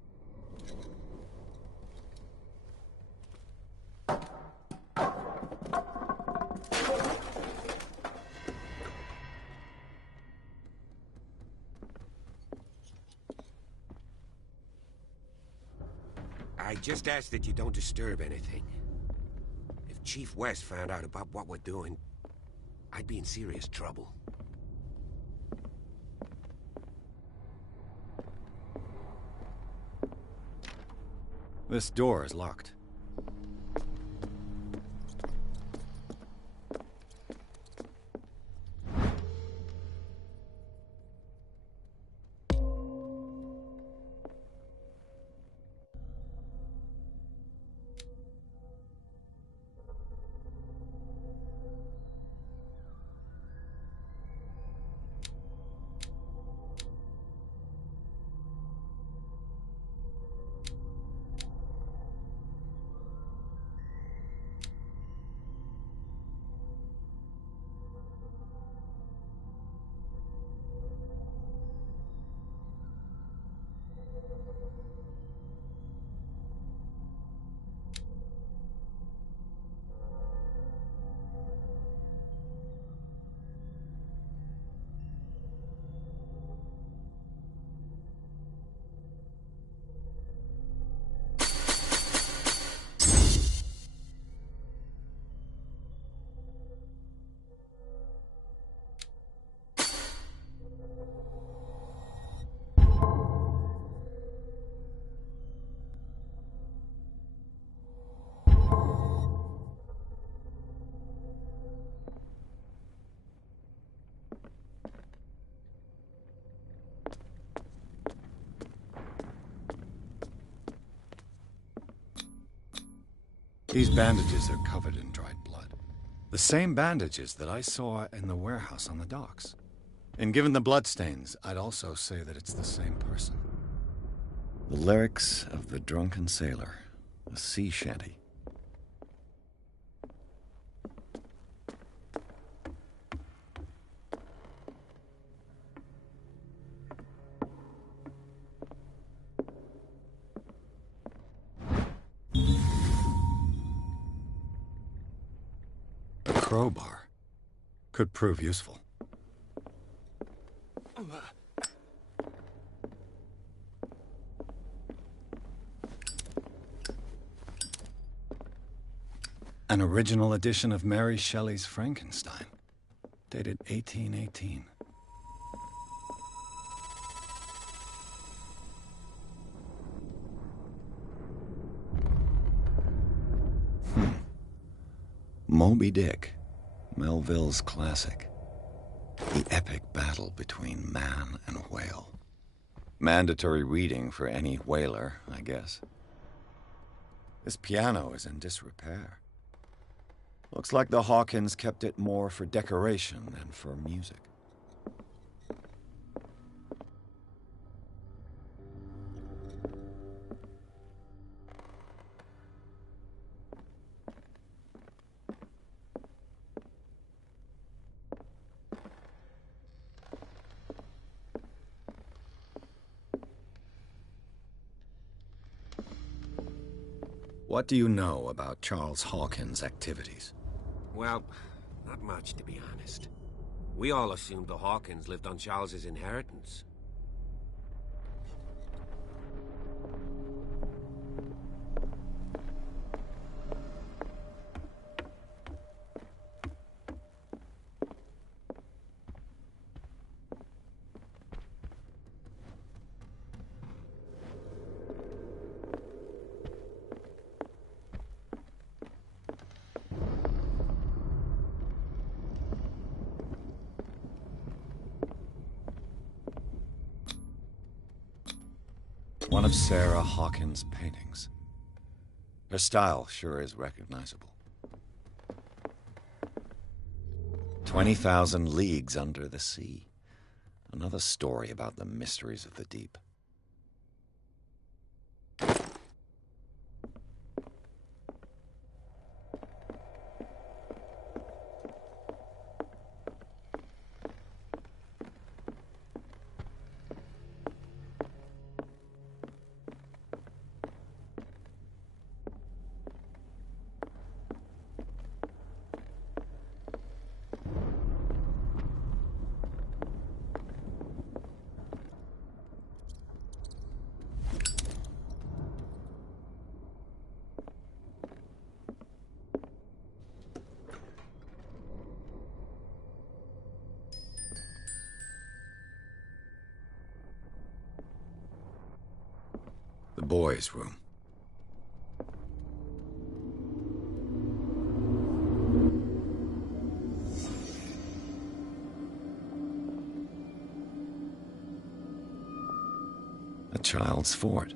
I just ask that you don't disturb anything. If Chief West found out about what we're doing, I'd be in serious trouble. This door is locked. These bandages are covered in dried blood. The same bandages that I saw in the warehouse on the docks. And given the bloodstains, I'd also say that it's the same person. The lyrics of the drunken sailor, a sea shanty. A crowbar could prove useful. An original edition of Mary Shelley's Frankenstein, dated 1818. Moby Dick, Melville's classic. The epic battle between man and whale. Mandatory reading for any whaler, I guess. This piano is in disrepair. Looks like the Hawkins kept it more for decoration than for music. What do you know about Charles Hawkins' activities? Well, not much, to be honest. We all assumed the Hawkins lived on Charles's inheritance. One of Sarah Hawkins' paintings. Her style sure is recognizable. 20,000 Leagues Under the Sea. Another story about the mysteries of the deep. The boys' room. A child's fort.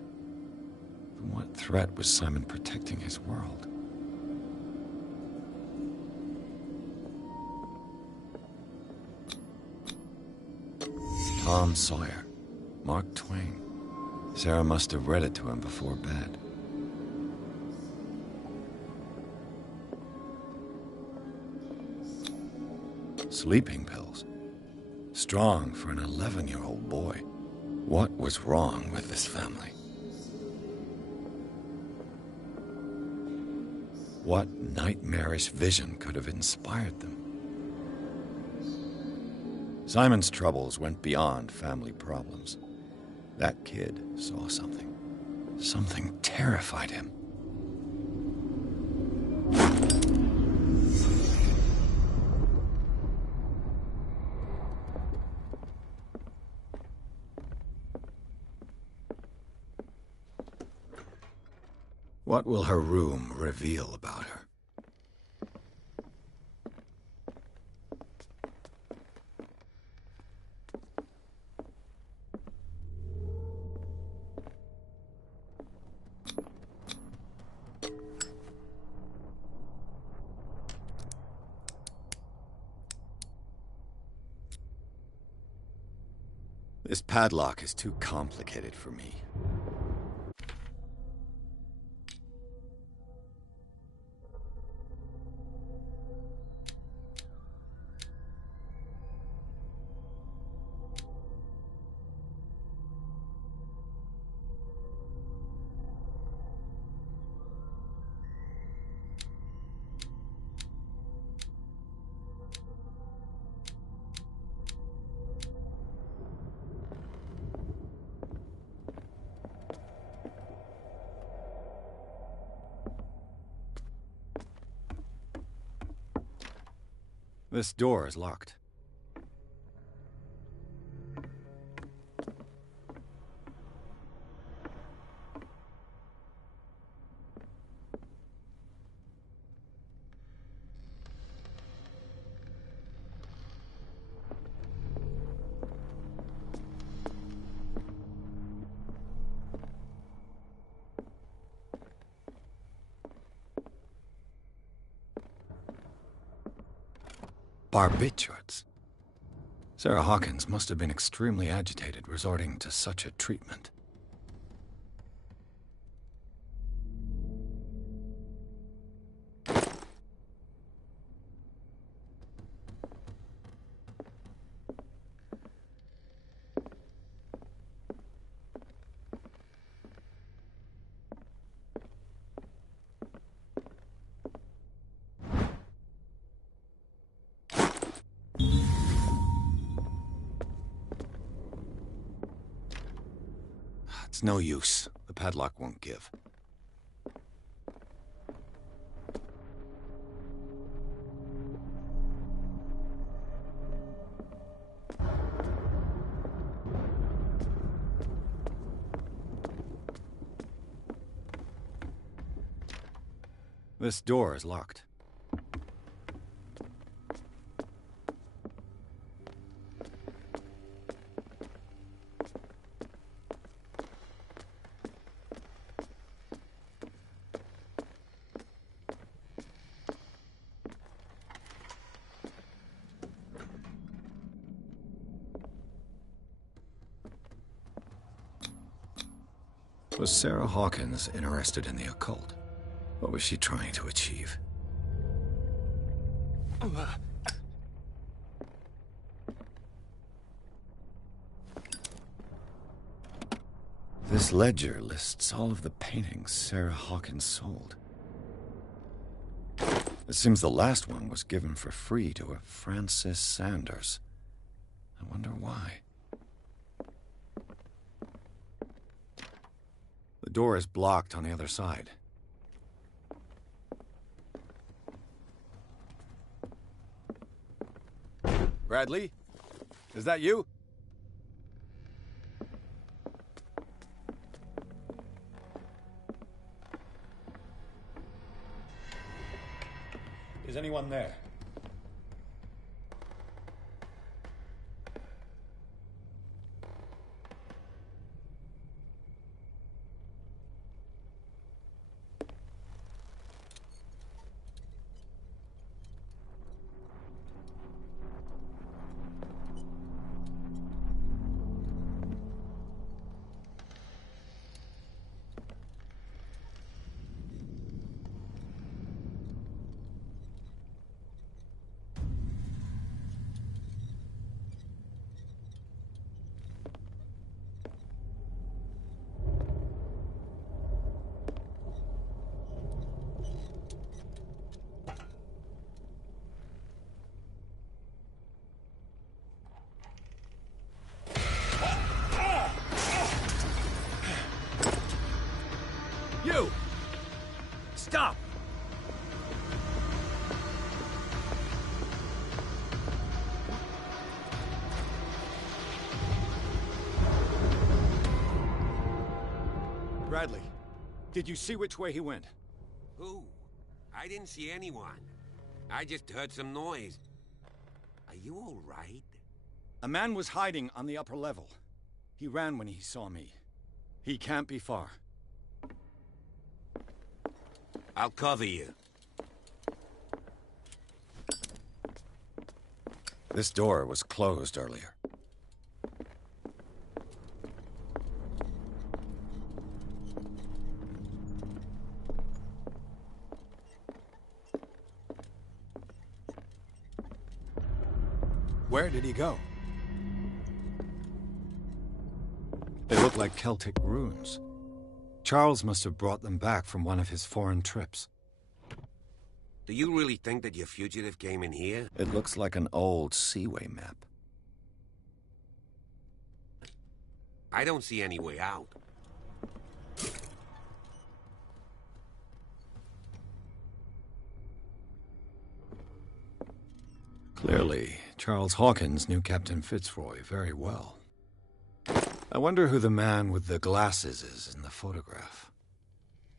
From what threat was Simon protecting his world? Tom Sawyer. Mark Twain. Sarah must have read it to him before bed. Sleeping pills. Strong for an 11-year-old boy. What was wrong with this family? What nightmarish vision could have inspired them? Simon's troubles went beyond family problems. That kid saw something. Something terrified him. What will her room reveal about her? This padlock is too complicated for me. This door is locked. Barbiturates. Sarah Hawkins must have been extremely agitated, resorting to such a treatment. It's no use. The padlock won't give. This door is locked. Was Sarah Hawkins interested in the occult? What was she trying to achieve? This ledger lists all of the paintings Sarah Hawkins sold. It seems the last one was given for free to a Francis Sanders. I wonder why. The door is blocked on the other side. Bradley? Is that you? Is anyone there? You! Stop! Bradley, did you see which way he went? Who? I didn't see anyone. I just heard some noise. Are you all right? A man was hiding on the upper level. He ran when he saw me. He can't be far. I'll cover you. This door was closed earlier. Where did he go? They look like Celtic runes. Charles must have brought them back from one of his foreign trips. Do you really think that your fugitive came in here? It looks like an old seaway map. I don't see any way out. Clearly, Charles Hawkins knew Captain Fitzroy very well. I wonder who the man with the glasses is in the photograph.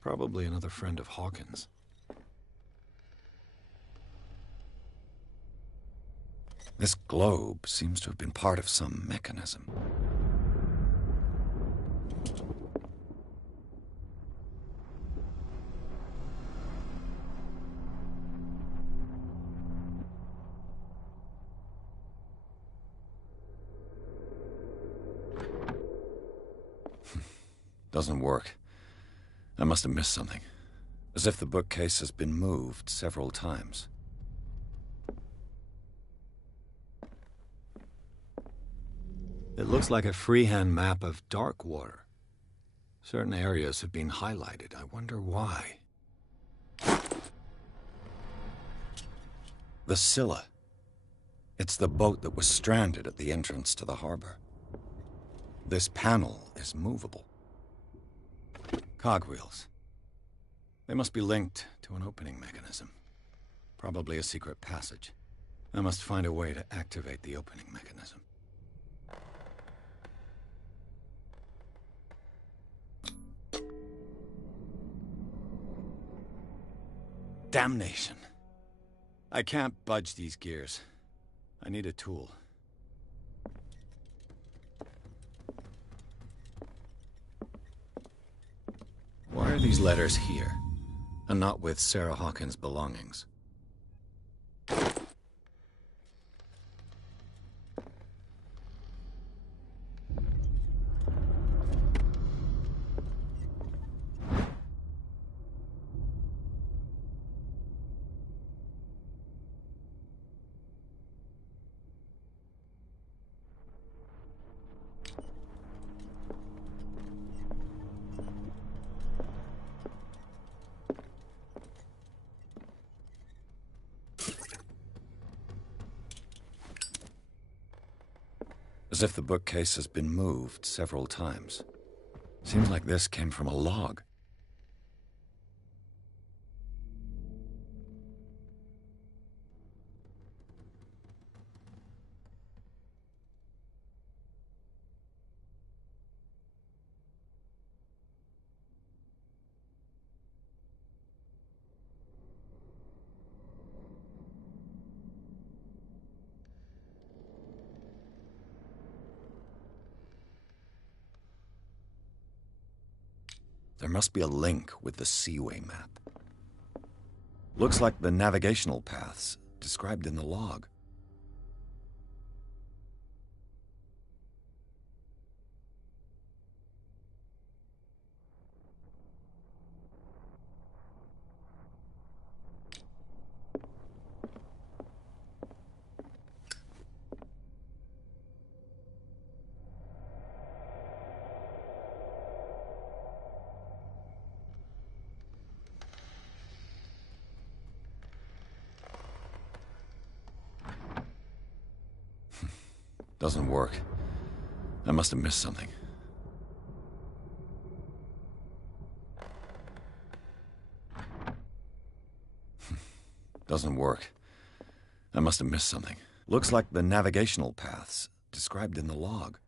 Probably another friend of Hawkins. This globe seems to have been part of some mechanism. Doesn't work. I must have missed something. As if the bookcase has been moved several times. It looks like a freehand map of Darkwater. Certain areas have been highlighted. I wonder why. The Scylla. It's the boat that was stranded at the entrance to the harbor. This panel is movable. Cogwheels. They must be linked to an opening mechanism. Probably a secret passage. I must find a way to activate the opening mechanism. Damnation. I can't budge these gears. I need a tool. Why are these letters here, and not with Sarah Hawkins' belongings? As if the bookcase has been moved several times. Seems like this came from a log. There must be a link with the Seaway map. Looks like the navigational paths described in the log. Doesn't work. I must have missed something. Doesn't work. I must have missed something. Looks like the navigational paths described in the log.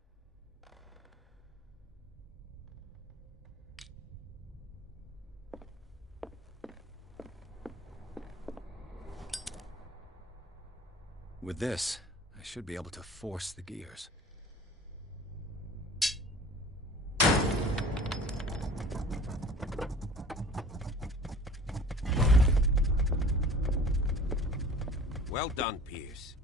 With this, I should be able to force the gears. Well done, Pierce.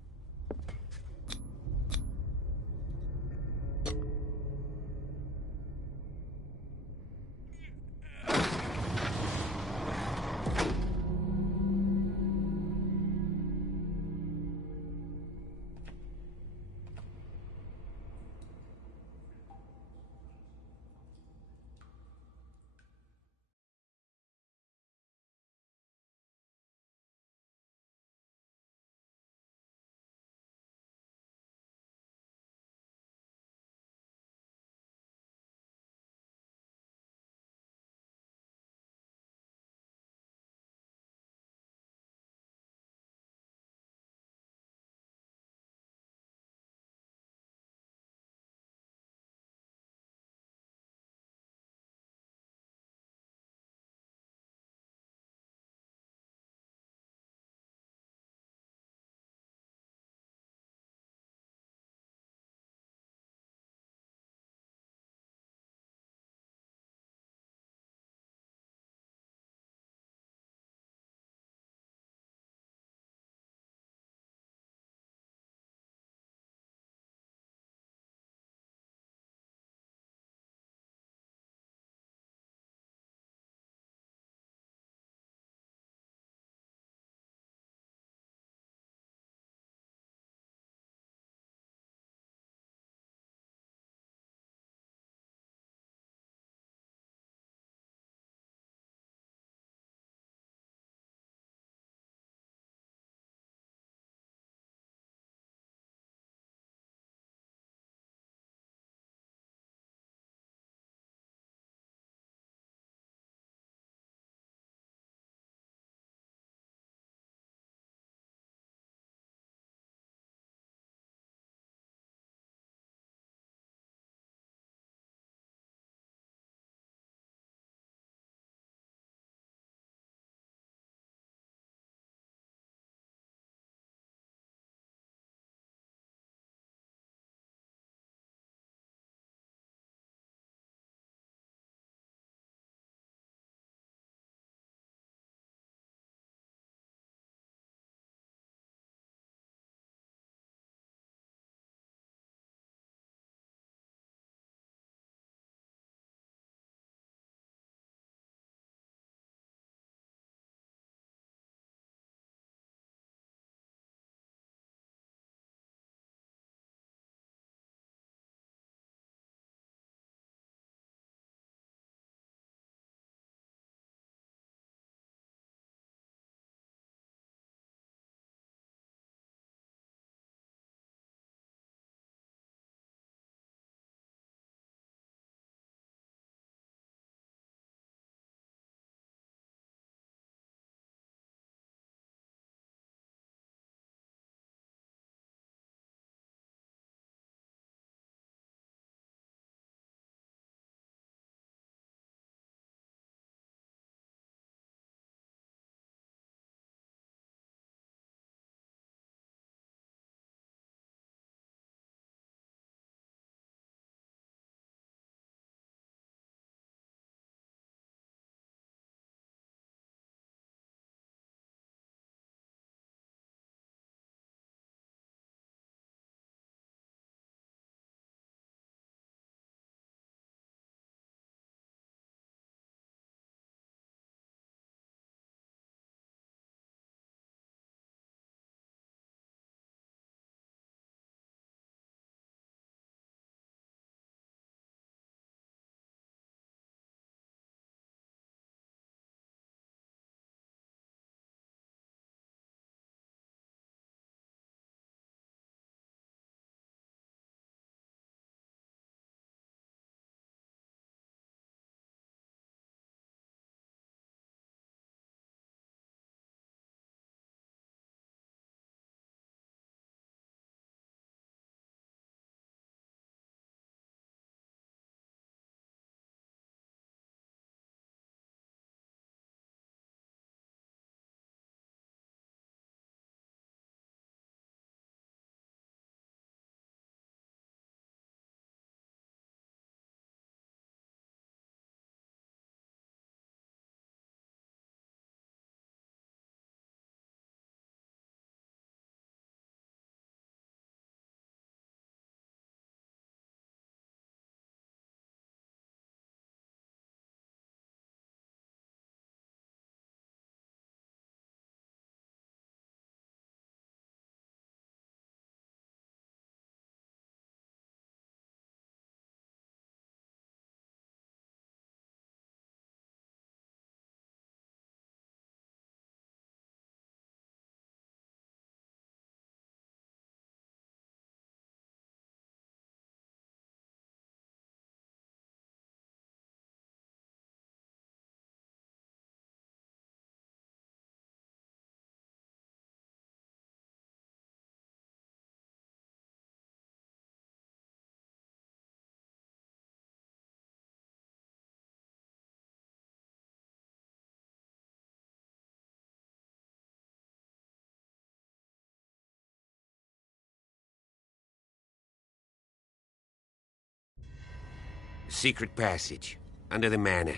Secret passage. Under the manor.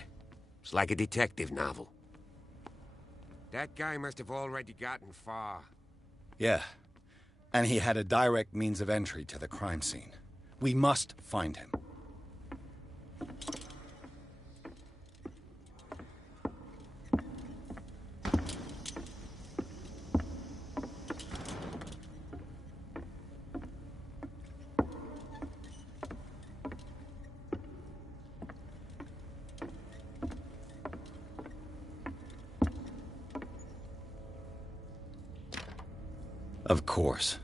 It's like a detective novel. That guy must have already gotten far. Yeah. And he had a direct means of entry to the crime scene. We must find him. Of course.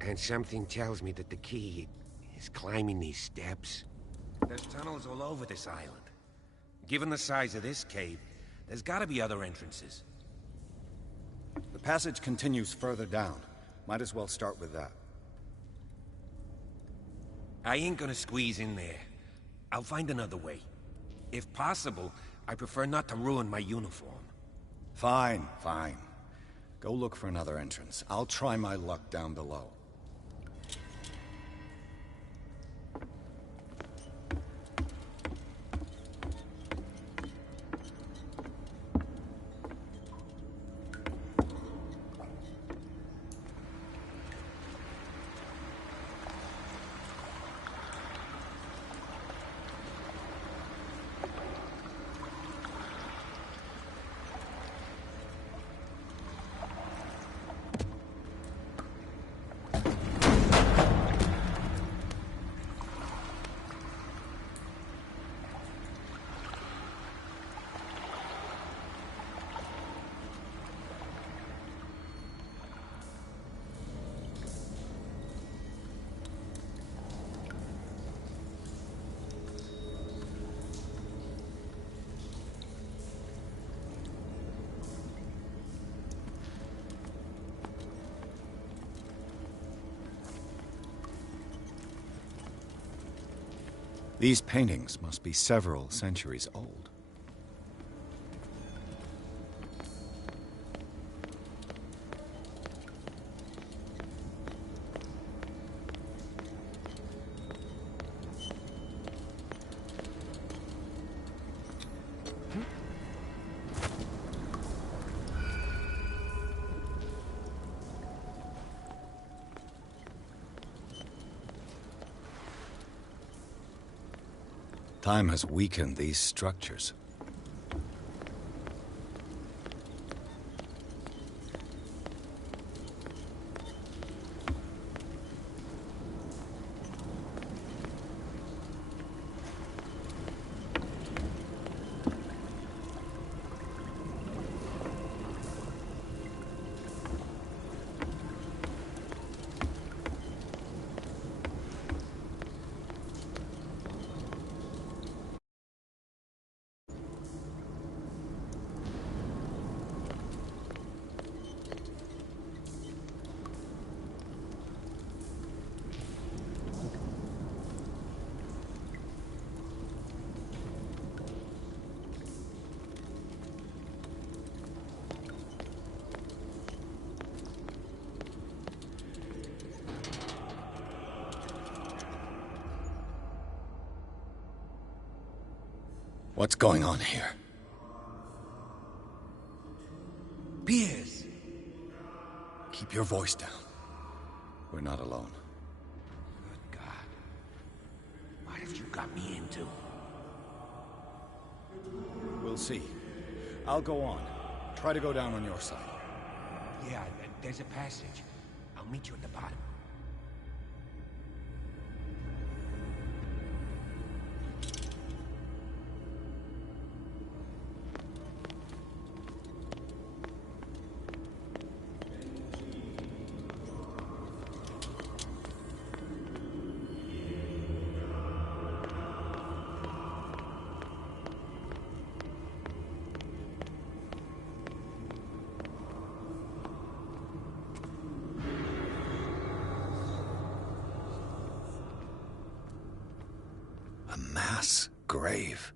And something tells me that the key is climbing these steps. There's tunnels all over this island. Given the size of this cave, there's gotta be other entrances. The passage continues further down. Might as well start with that. I ain't gonna squeeze in there. I'll find another way. If possible, I prefer not to ruin my uniform. Fine, fine. Go look for another entrance. I'll try my luck down below. These paintings must be several centuries old. Time has weakened these structures. What's going on here? Piers! Keep your voice down. We're not alone. Good God. What have you got me into? We'll see. I'll go on. Try to go down on your side. Yeah, there's a passage. I'll meet you at the bottom. A mass grave.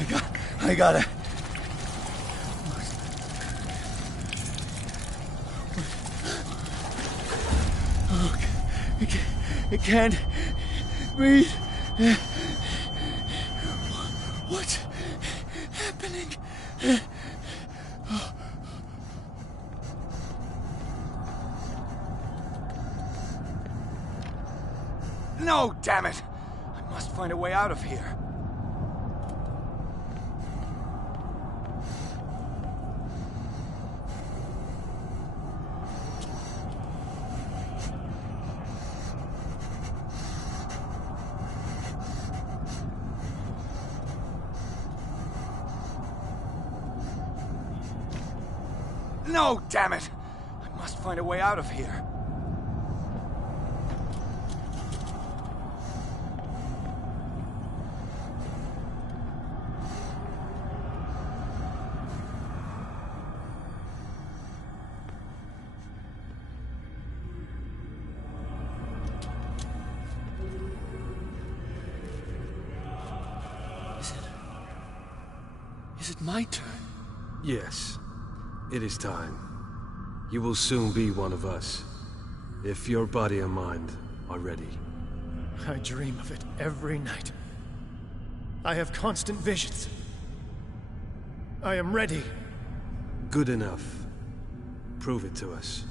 I gotta... Oh, I can't breathe. What's happening? No, damn it! I must find a way out of here. No, damn it! I must find a way out of here. Is it my turn? Yes. It is time. You will soon be one of us, if your body and mind are ready. I dream of it every night. I have constant visions. I am ready. Good enough. Prove it to us.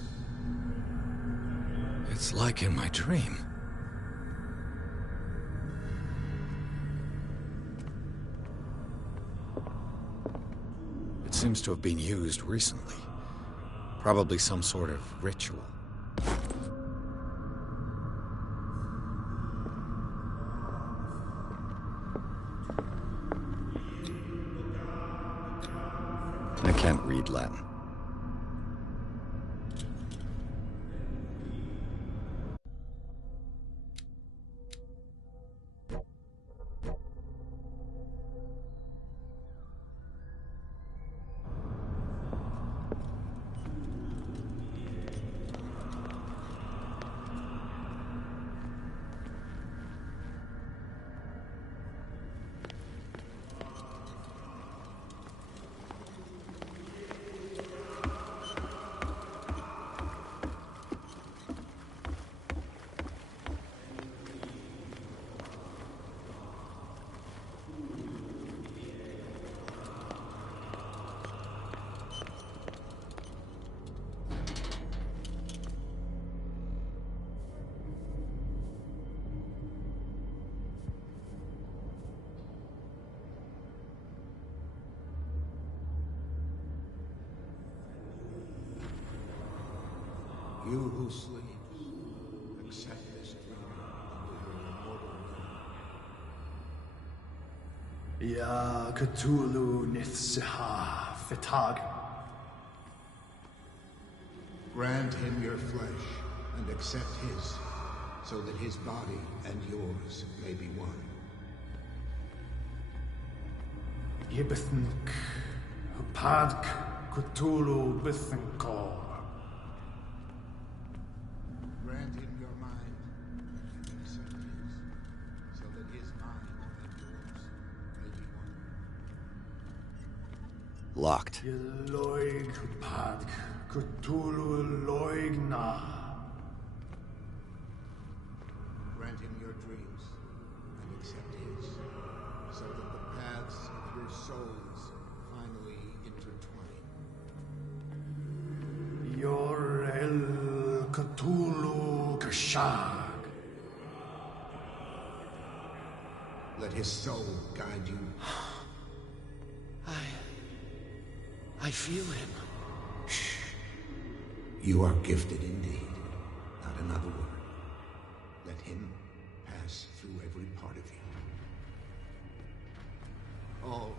It's like in my dream. It seems to have been used recently. Probably some sort of ritual. I can't read Latin. You who sleeps, accept this dream under your immortal Ya Cthulhu Nithsiha Fitag. Grant him your flesh and accept his, so that his body and yours may be one. Yibithink Hupadk Cthulhu Bithinkor. Grant him your mind and accept his, so that his mind and yours may be one. Locked. Yeloig Hupadk Cthulhu Loigna. Grant him your dreams and accept his, so that the paths of your souls finally intertwine. Yor El Cthulhu Kashag. Let his soul guide you. I feel him. Shh. You are gifted indeed. Not another word. Let him pass through every part of you. Oh,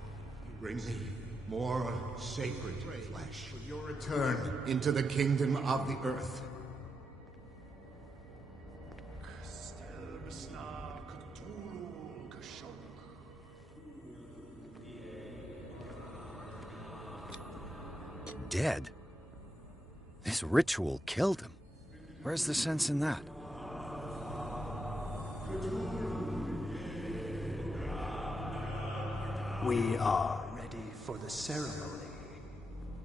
bring me more sacred flesh for your return into the kingdom of the earth. Dead? This ritual killed him. Where's the sense in that? We are ready for the ceremony.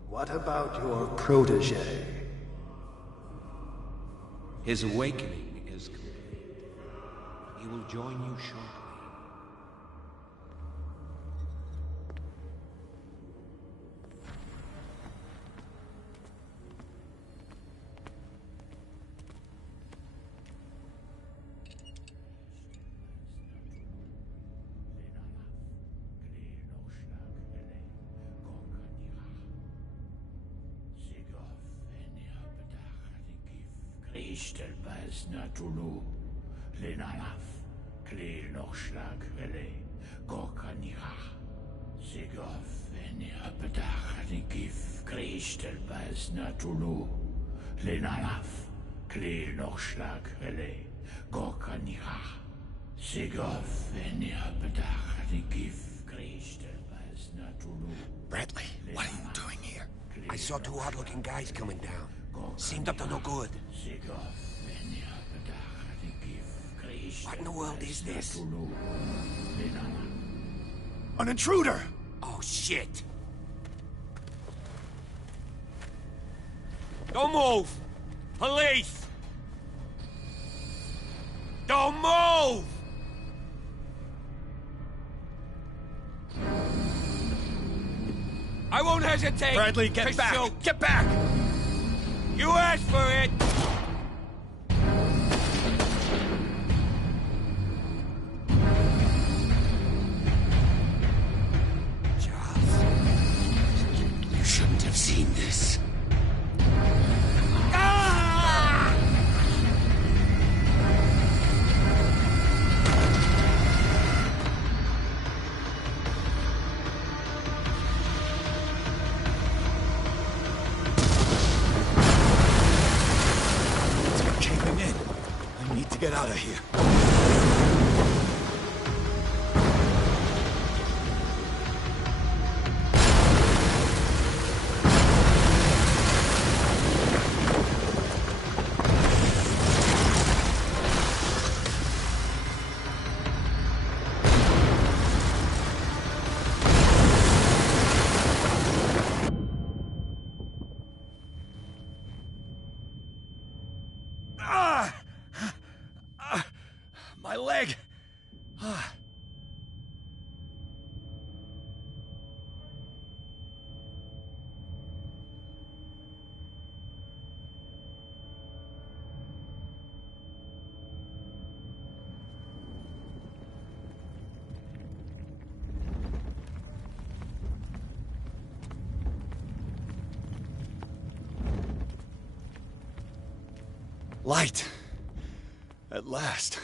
What about your protege? His awakening is complete. He will join you shortly. Ishtelbaz Natulu, Lenalaf, Kle Nochschlag Vele, Gorkanira, Sigov, Veniapetach, Nikif, Krishtelbaz Natulu, Lenalaf, Kle Nochschlag Vele, Gorkanira, Sigov, Veniapetach, Nikif, Krishtelbaz Natulu. Bradley, what are you doing here? I saw two odd-looking guys coming down. Seemed up to no good. What in the world is this? An intruder! Oh, shit! Don't move! Police! Don't move! I won't hesitate! Bradley, get back! Shoot. Get back! You asked for it! Charles, you shouldn't have seen this. Ah! Caving in. I need to get out of here. My leg! Light. At last.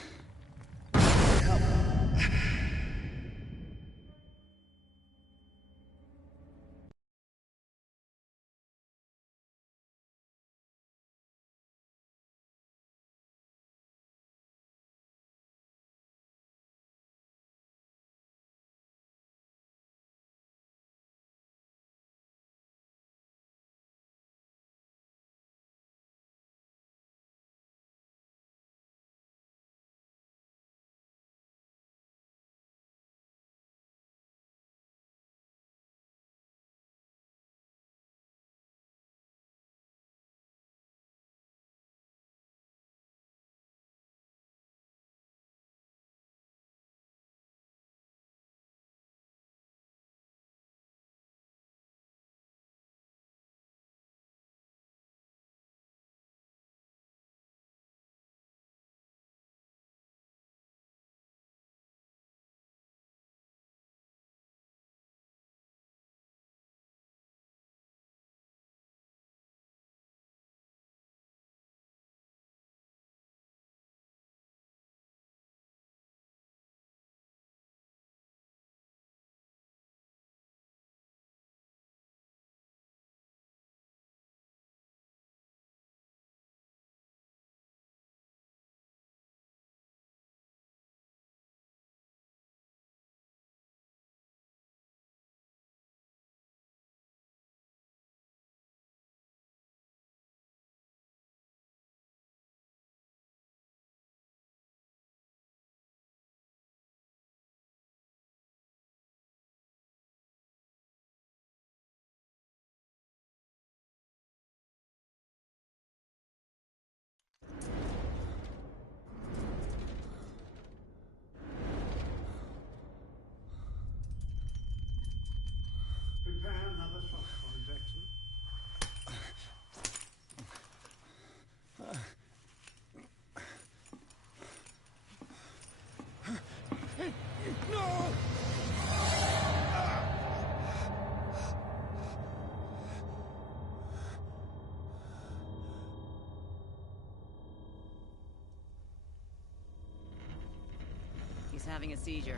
He's having a seizure.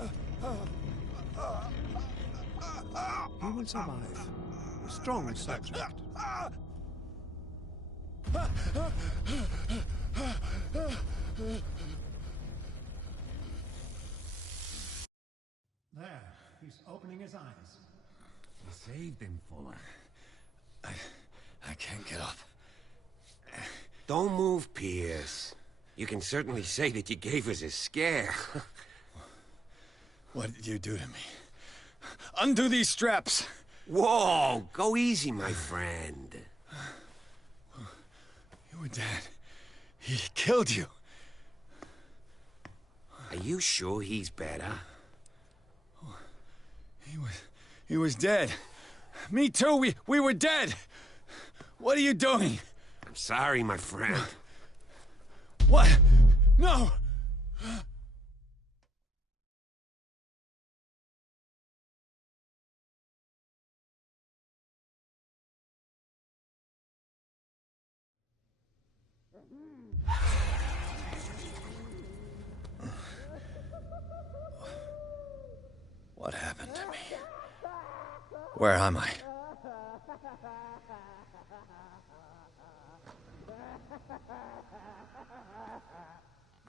He will survive. Strong subject. There, he's opening his eyes. You saved him, Fuller. I can't get up. Don't move, Pierce. You can certainly say that you gave us a scare. What did you do to me? Undo these straps! Whoa! Go easy, my friend. You were dead. He killed you. Are you sure he's better? He was dead. Me too, we were dead! What are you doing? I'm sorry, my friend. What? No! What happened to me? Where am I?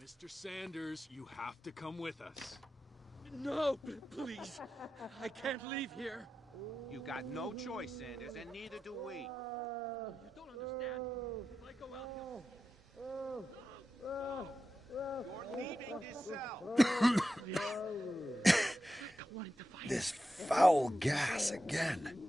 Mr. Sanders, you have to come with us. No, please. I can't leave here. You got no choice, Sanders, and neither do we. You don't understand. If I go out, You're leaving this cell. don't want him to fight. This foul gas again.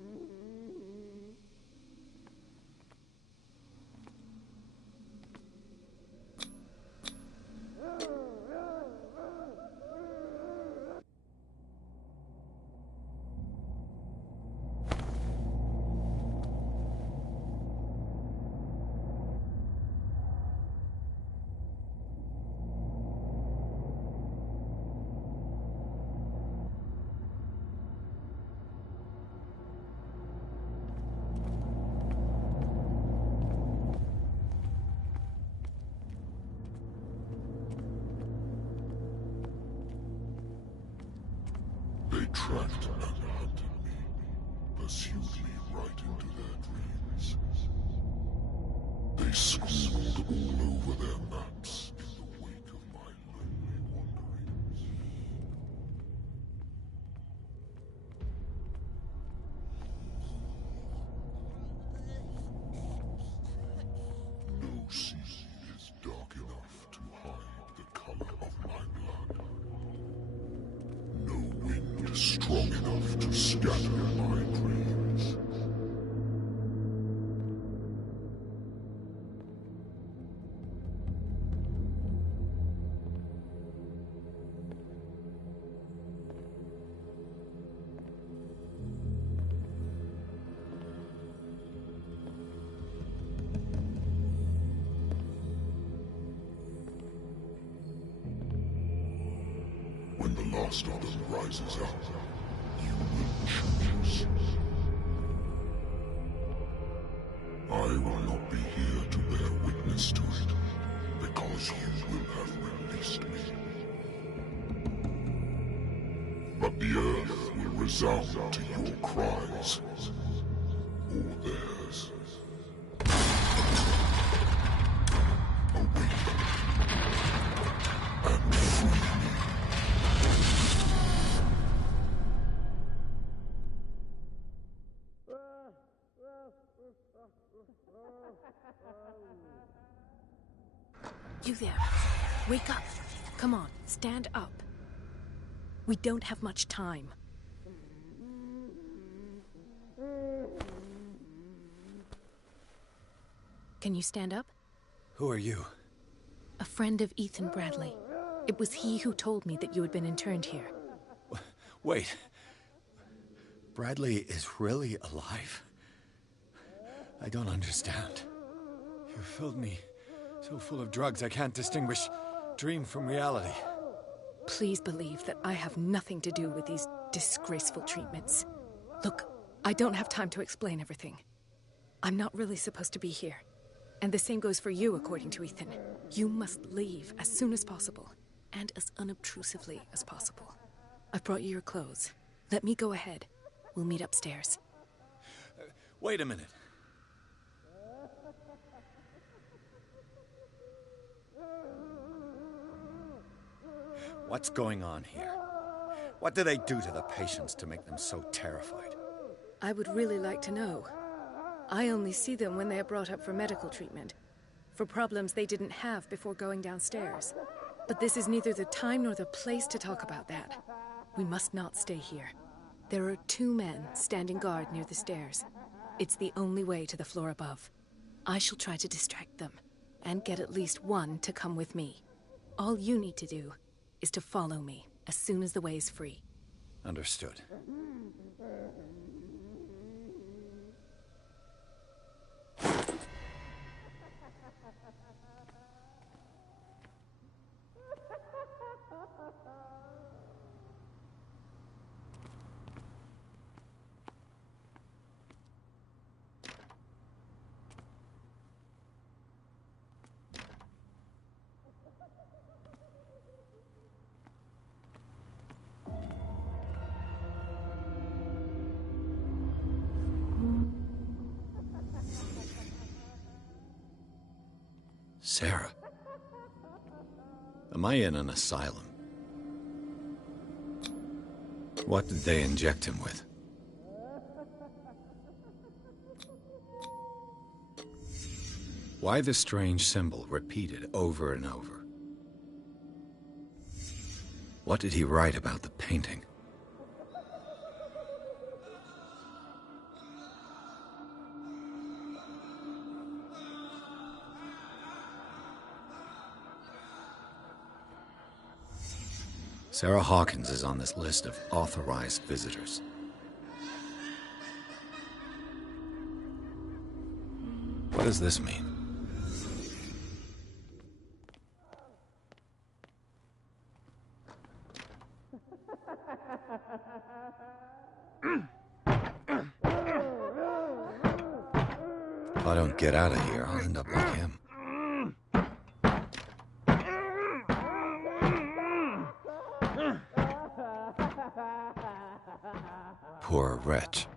They tracked and hunted me, pursued me right into their dreams. They scribbled all over their maps in the wake of my lonely wanderings. No sea is dark enough to hide the color of my blood. No wind strong enough to scatter my dreams. When the last of them rises up, you will choose. I will not be here to bear witness to it, because you will have released me. But the earth will resound to your cries, or theirs. Awaken and free me. You there. Wake up. Come on, stand up. We don't have much time. Can you stand up? Who are you? A friend of Ethan Bradley. It was he who told me that you had been interned here. Wait. Bradley is really alive? I don't understand. You filled me so full of drugs I can't distinguish dream from reality. Please believe that I have nothing to do with these disgraceful treatments. Look, I don't have time to explain everything. I'm not really supposed to be here. And the same goes for you, according to Ethan. You must leave as soon as possible. and as unobtrusively as possible. I've brought you your clothes. Let me go ahead. We'll meet upstairs. Wait a minute. What's going on here? What do they do to the patients to make them so terrified? I would really like to know. I only see them when they are brought up for medical treatment, for problems they didn't have before going downstairs. But this is neither the time nor the place to talk about that. We must not stay here. There are 2 men standing guard near the stairs. It's the only way to the floor above. I shall try to distract them, and get at least one to come with me. All you need to do is to follow me as soon as the way is free. Understood. Sarah? Am I in an asylum? What did they inject him with? Why the strange symbol repeated over and over? What did he write about the painting? Sarah Hawkins is on this list of authorized visitors. What does this mean? If I don't get out of here, I'll end up like him. Poor wretch.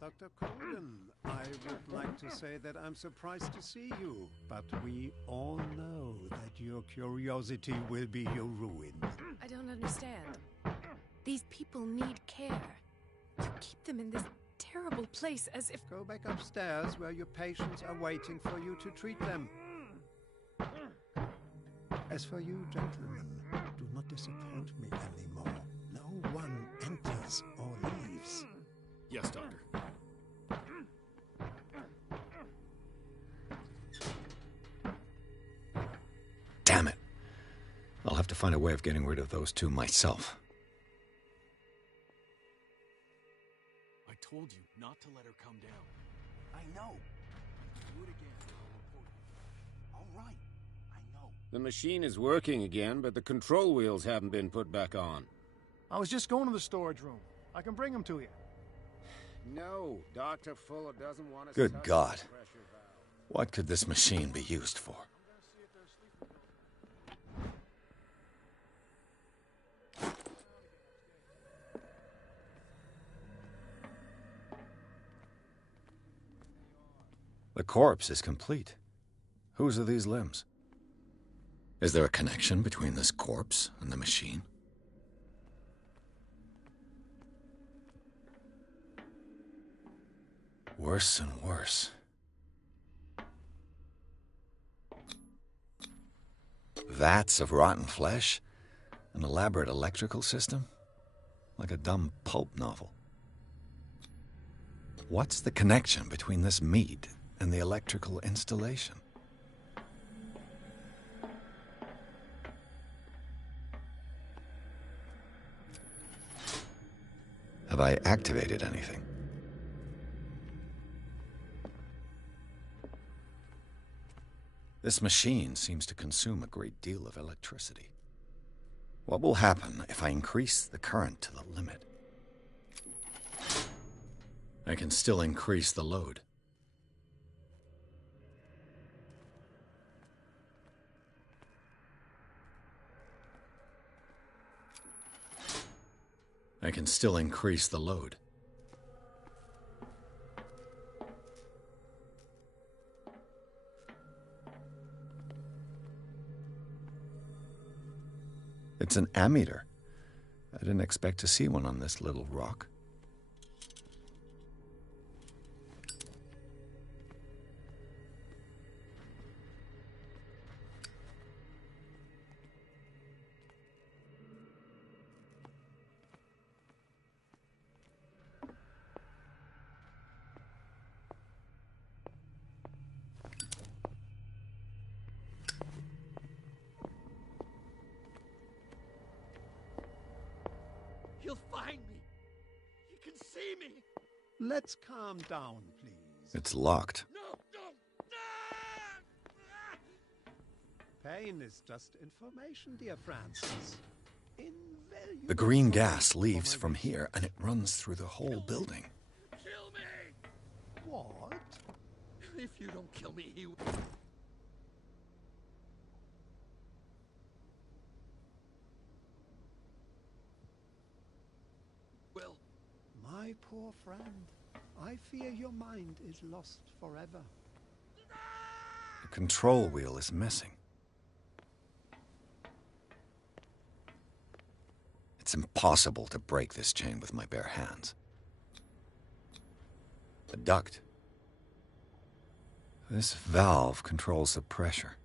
Dr. Colden, I would like to say that I'm surprised to see you, but we all know that your curiosity will be your ruin. I don't understand. These people need care. You keep them in this terrible place as if... Go back upstairs where your patients are waiting for you to treat them. As for you, gentlemen, do not disappoint me anymore. No one enters or leaves. Yes, Doctor. Damn it. I'll have to find a way of getting rid of those 2 myself. I told you not to let her come down. I know. Do it again. I'll report you. All right. I know. The machine is working again, but the control wheels haven't been put back on. I was just going to the storage room. I can bring them to you. No, Dr. Fuller doesn't want us... Good God. What could this machine be used for? The corpse is complete. Whose are these limbs? Is there a connection between this corpse and the machine? Worse and worse. Vats of rotten flesh? An elaborate electrical system? Like a dumb pulp novel. What's the connection between this meat and the electrical installation? Have I activated anything? This machine seems to consume a great deal of electricity. What will happen if I increase the current to the limit? I can still increase the load. I can still increase the load. It's an ammeter. I didn't expect to see one on this little rock. He'll find me. He can see me. Let's calm down, please. It's locked. No, no. Pain is just information, dear Francis. Invaluable. The green gas leaves from here, and it runs through the whole building. Kill me. What? If you don't kill me, he will. My poor friend, I fear your mind is lost forever. The control wheel is missing. It's impossible to break this chain with my bare hands. A duct. This valve controls the pressure.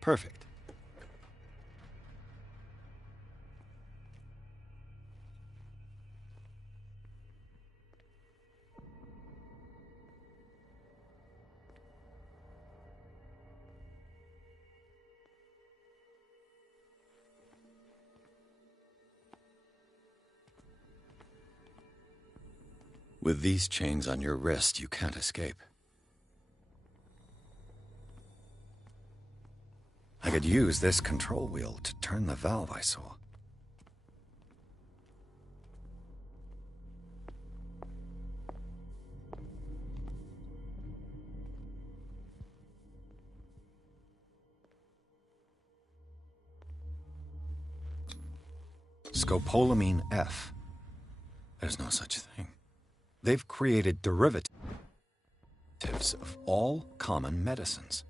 Perfect. With these chains on your wrist, you can't escape. I could use this control wheel to turn the valve I saw. Scopolamine F. There's no such thing. They've created derivatives of all common medicines.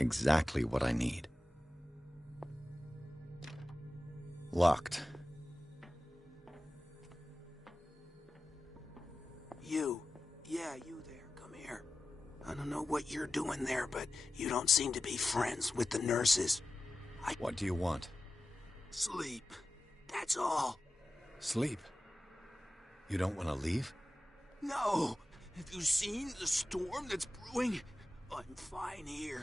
Exactly what I need. Locked. You. Yeah, you there. Come here. I don't know what you're doing there, but you don't seem to be friends with the nurses. What do you want? Sleep. That's all. Sleep? You don't want to leave? No. Have you seen the storm that's brewing? I'm fine here.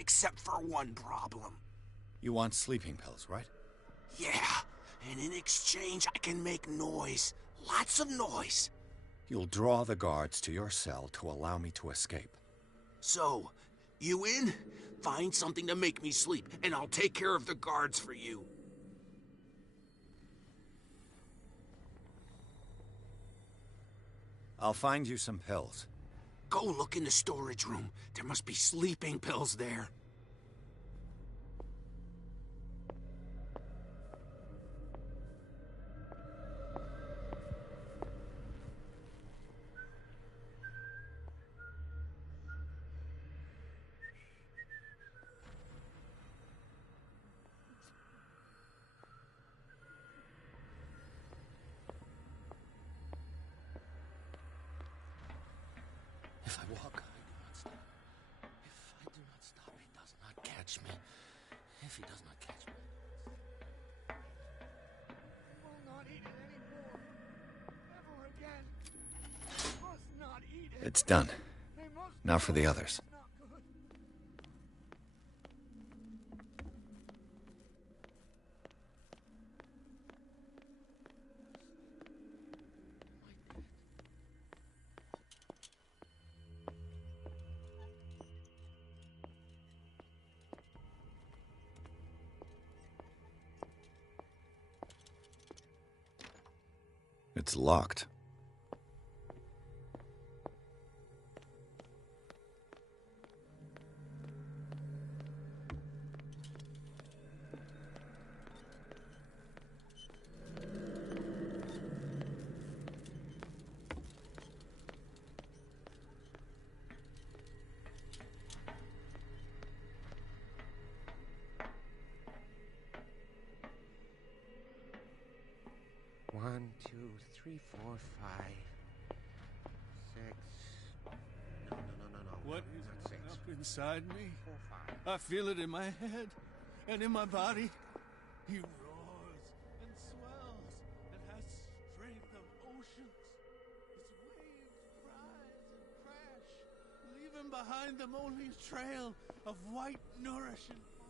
Except for one problem. You want sleeping pills, right? Yeah. And in exchange, I can make noise. Lots of noise. You'll draw the guards to your cell to allow me to escape. So, you in? Find something to make me sleep, and I'll take care of the guards for you. I'll find you some pills. Go look in the storage room. There must be sleeping pills there. If I walk, I do not stop. If I do not stop, he does not catch me. If he does not catch me. I will not eat it anymore. Never again. I must not eat it. It's done. Now for the others. It's locked. One, two, three, four, five, six. No. What not is six. up inside me? 4, 5. I feel it in my head and in my body. He roars and swells and has strength of oceans. His waves rise and crash, leaving behind them only a trail of white, nourishing foam.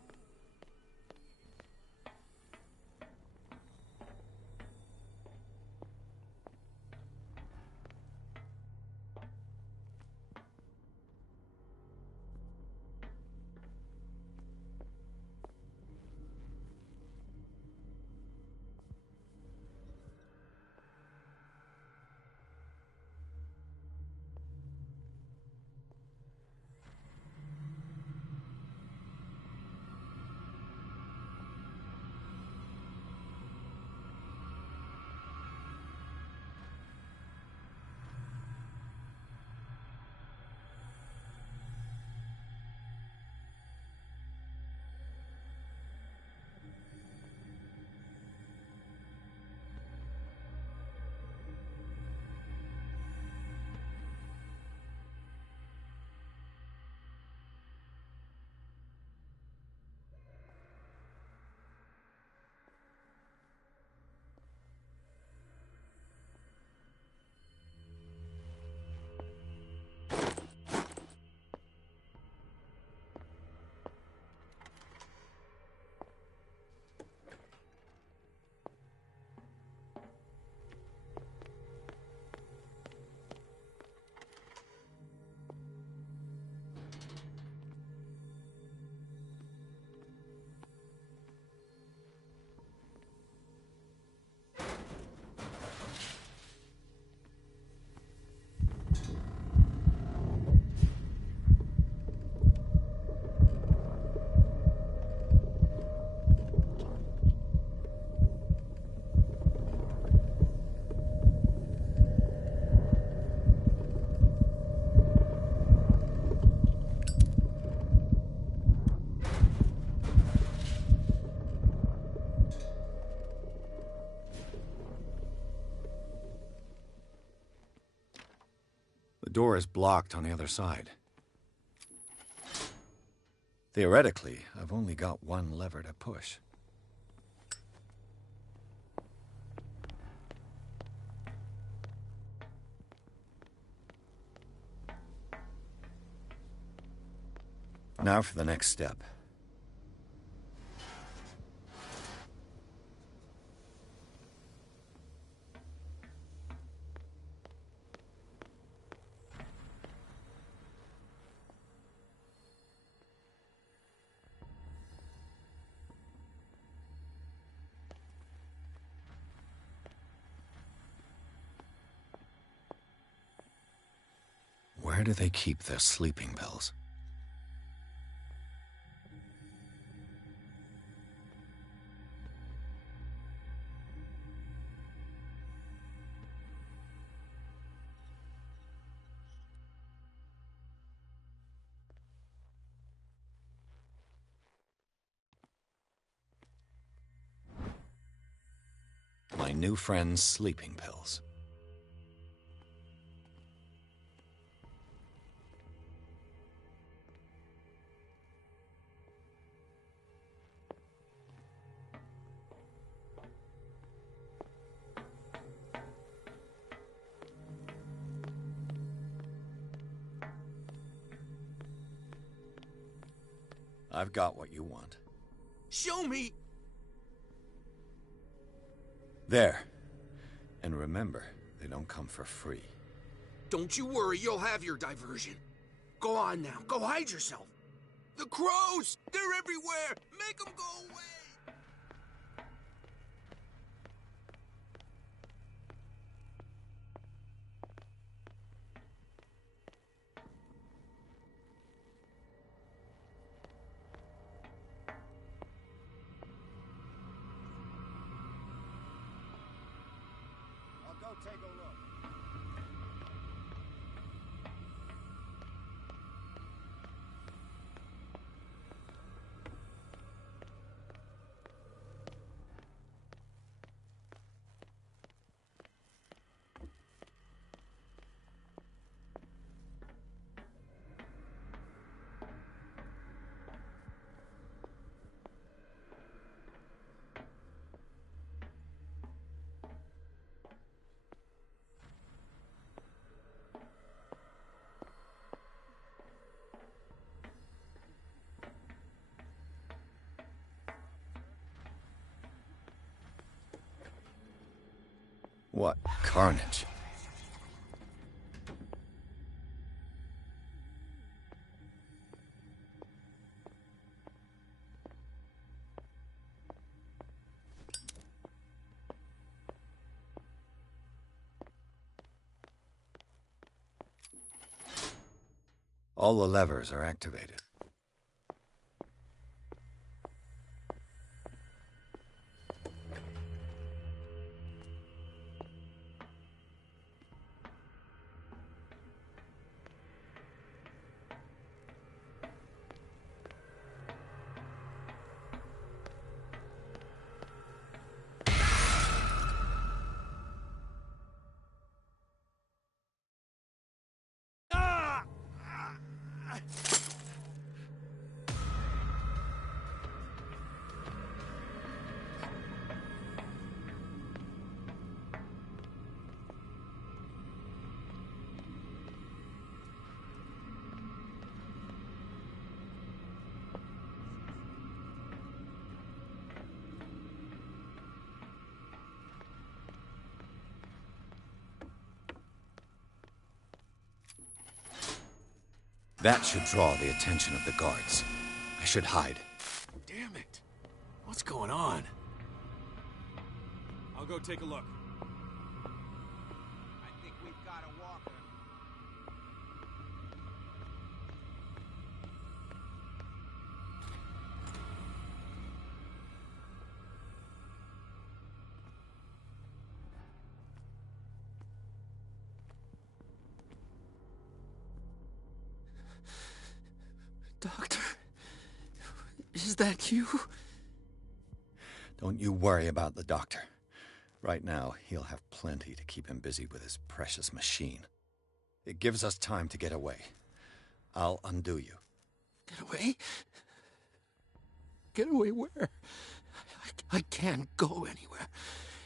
door is blocked on the other side. Theoretically, I've only got one lever to push. Now for the next step. Where do they keep their sleeping pills? My new friend's sleeping pills. I've got what you want. Show me! There. And remember, they don't come for free. Don't you worry, you'll have your diversion. Go on now, go hide yourself. The crows! They're everywhere! Make them go away! I'll go take a look. What carnage. All the levers are activated. That should draw the attention of the guards. I should hide. Damn it. What's going on? I'll go take a look. I think we've got a walker. Doctor, is that you? Don't you worry about the doctor. Right now, he'll have plenty to keep him busy with his precious machine. It gives us time to get away. I'll undo you. Get away? Get away where? I can't go anywhere.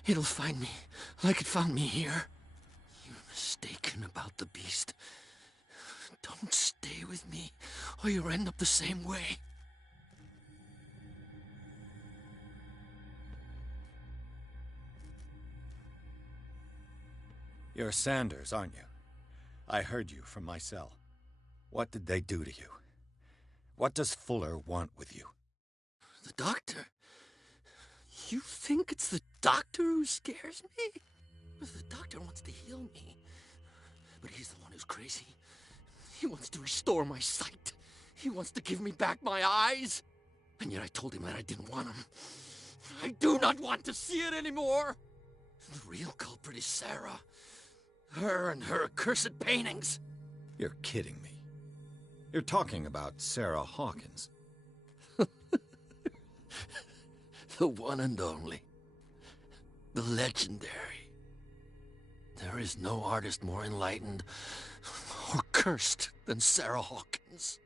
It'll find me like it found me here. You're mistaken about the beast. Don't stay with me, or you'll end up the same way. You're Sanders, aren't you? I heard you from my cell. What did they do to you? What does Fuller want with you? The doctor? You think it's the doctor who scares me? The doctor wants to heal me. But he's the one who's crazy. He wants to restore my sight. He wants to give me back my eyes. And yet I told him that I didn't want him. I do not want to see it anymore. The real culprit is Sarah. Her and her accursed paintings. You're kidding me. You're talking about Sarah Hawkins. The one and only. The legendary. There is no artist more enlightened or cursed than Sarah Hawkins.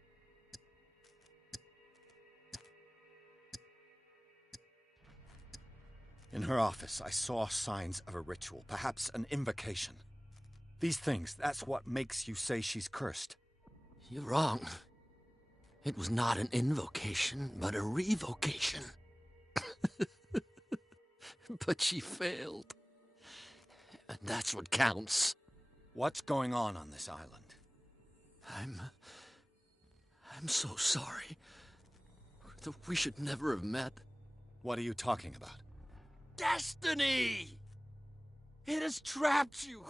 In her office, I saw signs of a ritual, perhaps an invocation. These things, that's what makes you say she's cursed. You're wrong. It was not an invocation, but a revocation. But she failed. And that's what counts. What's going on this island? I'm so sorry. We should never have met. What are you talking about? Destiny! It has trapped you.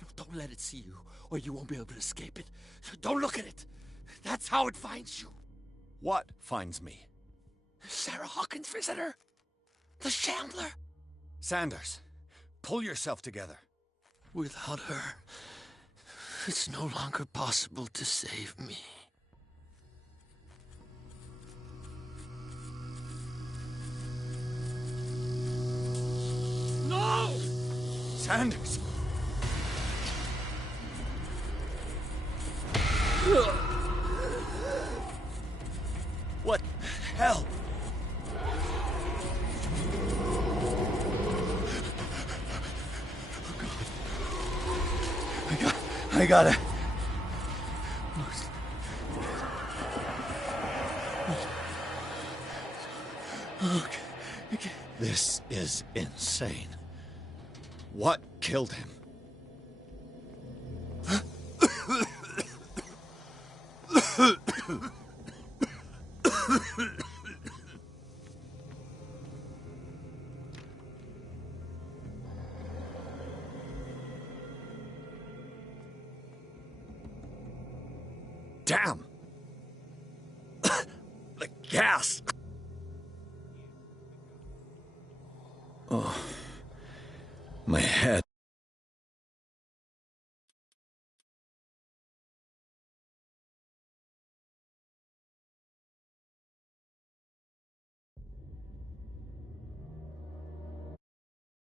No, don't let it see you, or you won't be able to escape it. Don't look at it. That's how it finds you. What finds me? Sarah Hawkins' visitor. The Shambler. Sanders, pull yourself together. Without her, it's no longer possible to save me. No! Sanders! What the hell? I gotta... Okay. This is insane. What killed him? Damn! The gas! Oh, my head.